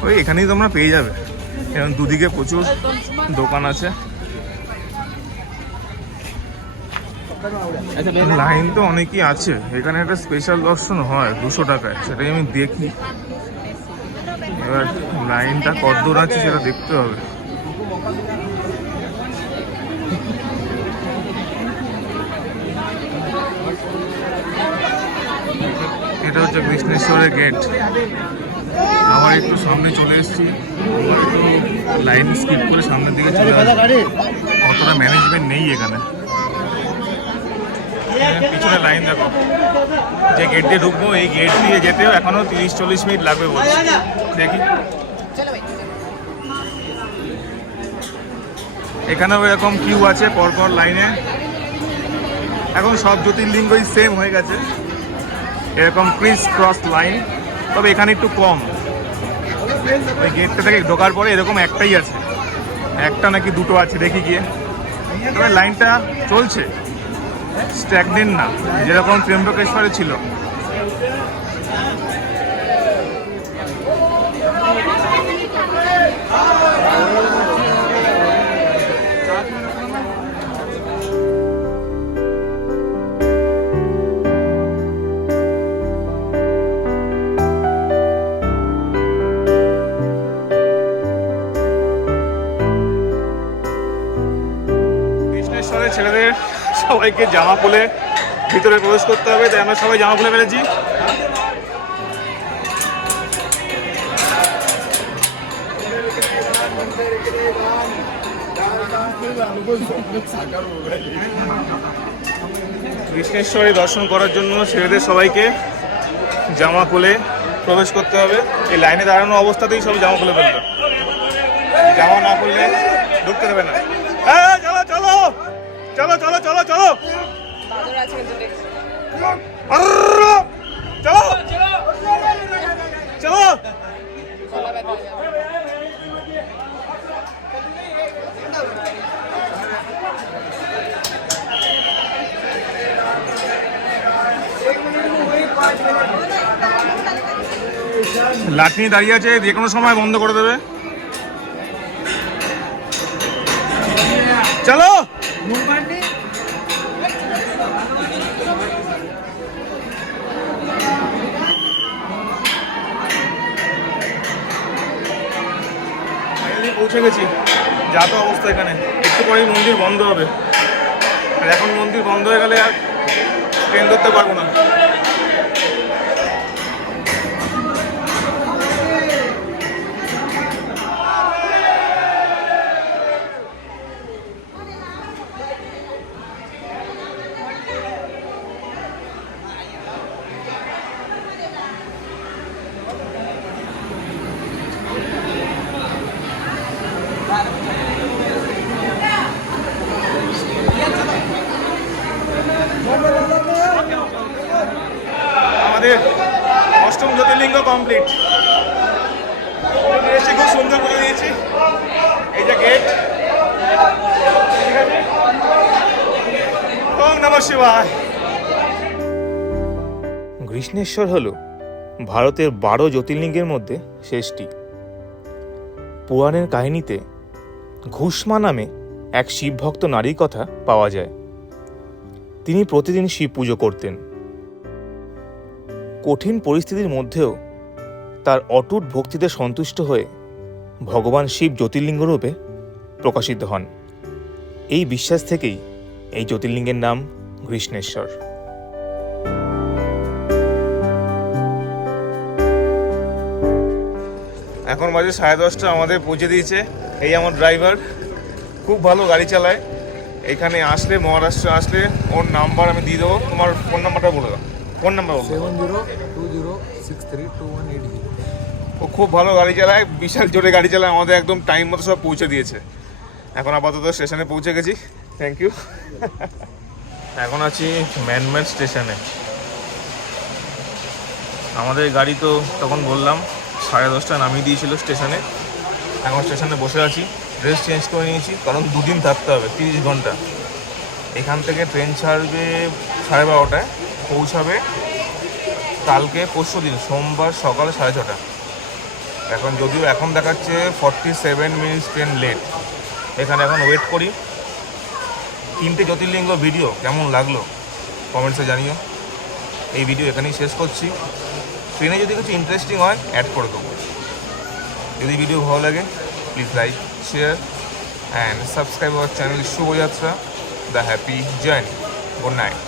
ওই এখানেই তোমরা পেয়ে যাবে, এখন দুদিকে প্রচুর দোকান আছে। লাইন তো অনেকই আছে, এখানে একটা স্পেশাল দর্শন হয় 200 টাকায়, সেটাই আমি দেখি। এবার লাইনটা কতদূর আছে সেটা দেখতে হবে। এটা হচ্ছে কৃষ্ণেশ্বরের গেট। আবার একটু সামনে চলে এসেছি, একটু লাইন স্কিপ করে সামনের দিকে চলে আসছি। অতটা ম্যানেজমেন্ট নেই এখানে। পিছনে লাইন দেখো, যে গেট দিয়ে ঢুকবো এই গেট দিয়ে যেতেও এখনো 30-40 মিনিট লাগবে বলছি। দেখি এখানেও এরকম কিউ আছে পরপর লাইনে। এখন সব জ্যোতির্লিঙ্গই সেম হয়ে গেছে, এরকম ক্রিস ক্রস লাইন। তবে এখানে একটু কম, ওই গেটটা থেকে ঢোকার পরে এরকম একটাই আছে, একটা নাকি দুটো আছে দেখি গিয়ে। তবে লাইনটা চলছে, স্ট্যাগনেন্ট না, যেরকম ত্র্যম্বকেশ্বরে ছিল। কৃষ্ণেশ্বরের ছেলেদের সবাইকে জামা খুলে ভিতরে প্রবেশ করতে হবে, তাই আমরা সবাই জামা খুলে ফেলেছি। কৃষ্ণেশ্বরে দর্শন করার জন্য ছেলেদের সবাইকে জামা খুলে প্রবেশ করতে হবে। এই লাইনে দাঁড়ানো অবস্থাতেই সব জামা খুলে ফেলবে, জামা না খুললে ঢুকতে দেবে না। চলো চলো চলো চলো চলো চলো চলো চলো। লাঠি দাঁড়িয়ে আছে, যে কোনো সময় বন্ধ করে দেবে। চলো পৌঁছে গেছি। যা তো অবস্থা এখানে, একটু পরেই মন্দির বন্ধ হবে, আর এখন মন্দির বন্ধ হয়ে গেলে আর ট্রেন ধরতে পারবো না। আমাদের অষ্টম জ্যোতির্লিঙ্গ কমপ্লিট। খুব সুন্দর করে দিয়েছি, এই যে গেট। ওম নমঃ শিবায়। কৃষ্ণেশ্বর হল ভারতের 12 জ্যোতির্লিঙ্গের মধ্যে শেষটি। পুরাণের কাহিনীতে ঘুষ্মা নামে এক শিবভক্ত নারীর কথা পাওয়া যায়। তিনি প্রতিদিন শিব পুজো করতেন। কঠিন পরিস্থিতির মধ্যেও তার অটুট ভক্তিতে সন্তুষ্ট হয়ে ভগবান শিব জ্যোতির্লিঙ্গ রূপে প্রকাশিত হন। এই বিশ্বাস থেকেই এই জ্যোতির্লিঙ্গের নাম কৃষ্ণেশ্বর। এখন বাজে 10:30, আমাদের পৌঁছে দিয়েছে। এই আমার ড্রাইভার, খুব ভালো গাড়ি চালায়। এখানে আসলে, মহারাষ্ট্র আসলে ওর নাম্বার আমি দিয়ে দেবো। তোমার ফোন নাম্বারটা বলে দাও। ফোন নাম্বার বলো। 7020632180। ও খুব ভালো গাড়ি চালায়, বিশাল জোরে গাড়ি চালায়, আমাদের একদম টাইম মতো সব পৌঁছে দিয়েছে। এখন আপাতত স্টেশনে পৌঁছে গেছি। Thank you. এখন আছি ম্যানমেড স্টেশনে। আমাদের গাড়ি তো তখন বললাম 10:30 নামিয়ে দিয়েছিল স্টেশনে। এখন স্টেশনে বসে আছি, ড্রেস চেঞ্জ করে নিয়েছি, কারণ 2 দিন থাকতে হবে, 30 ঘন্টা। এখান থেকে ট্রেন ছাড়বে 12:30টায়, পৌঁছাবে কালকে পরশুদিন সোমবার সকাল 6:30। এখন যদিও এখন দেখাচ্ছে 47 মিনিটস ট্রেন লেট। এখানে এখন ওয়েট করি। 3টে জ্যোতির্লিঙ্গ ভিডিও কেমন লাগলো কমেন্টসে জানিও। এই ভিডিও এখানেই শেষ করছি। ট্রেনে যদি কিছু ইন্টারেস্টিং হয় অ্যাড করে দেবো। যদি ভিডিও ভালো লাগে please like, share and subscribe our channel Shubhayatra, the happy journey. Good night.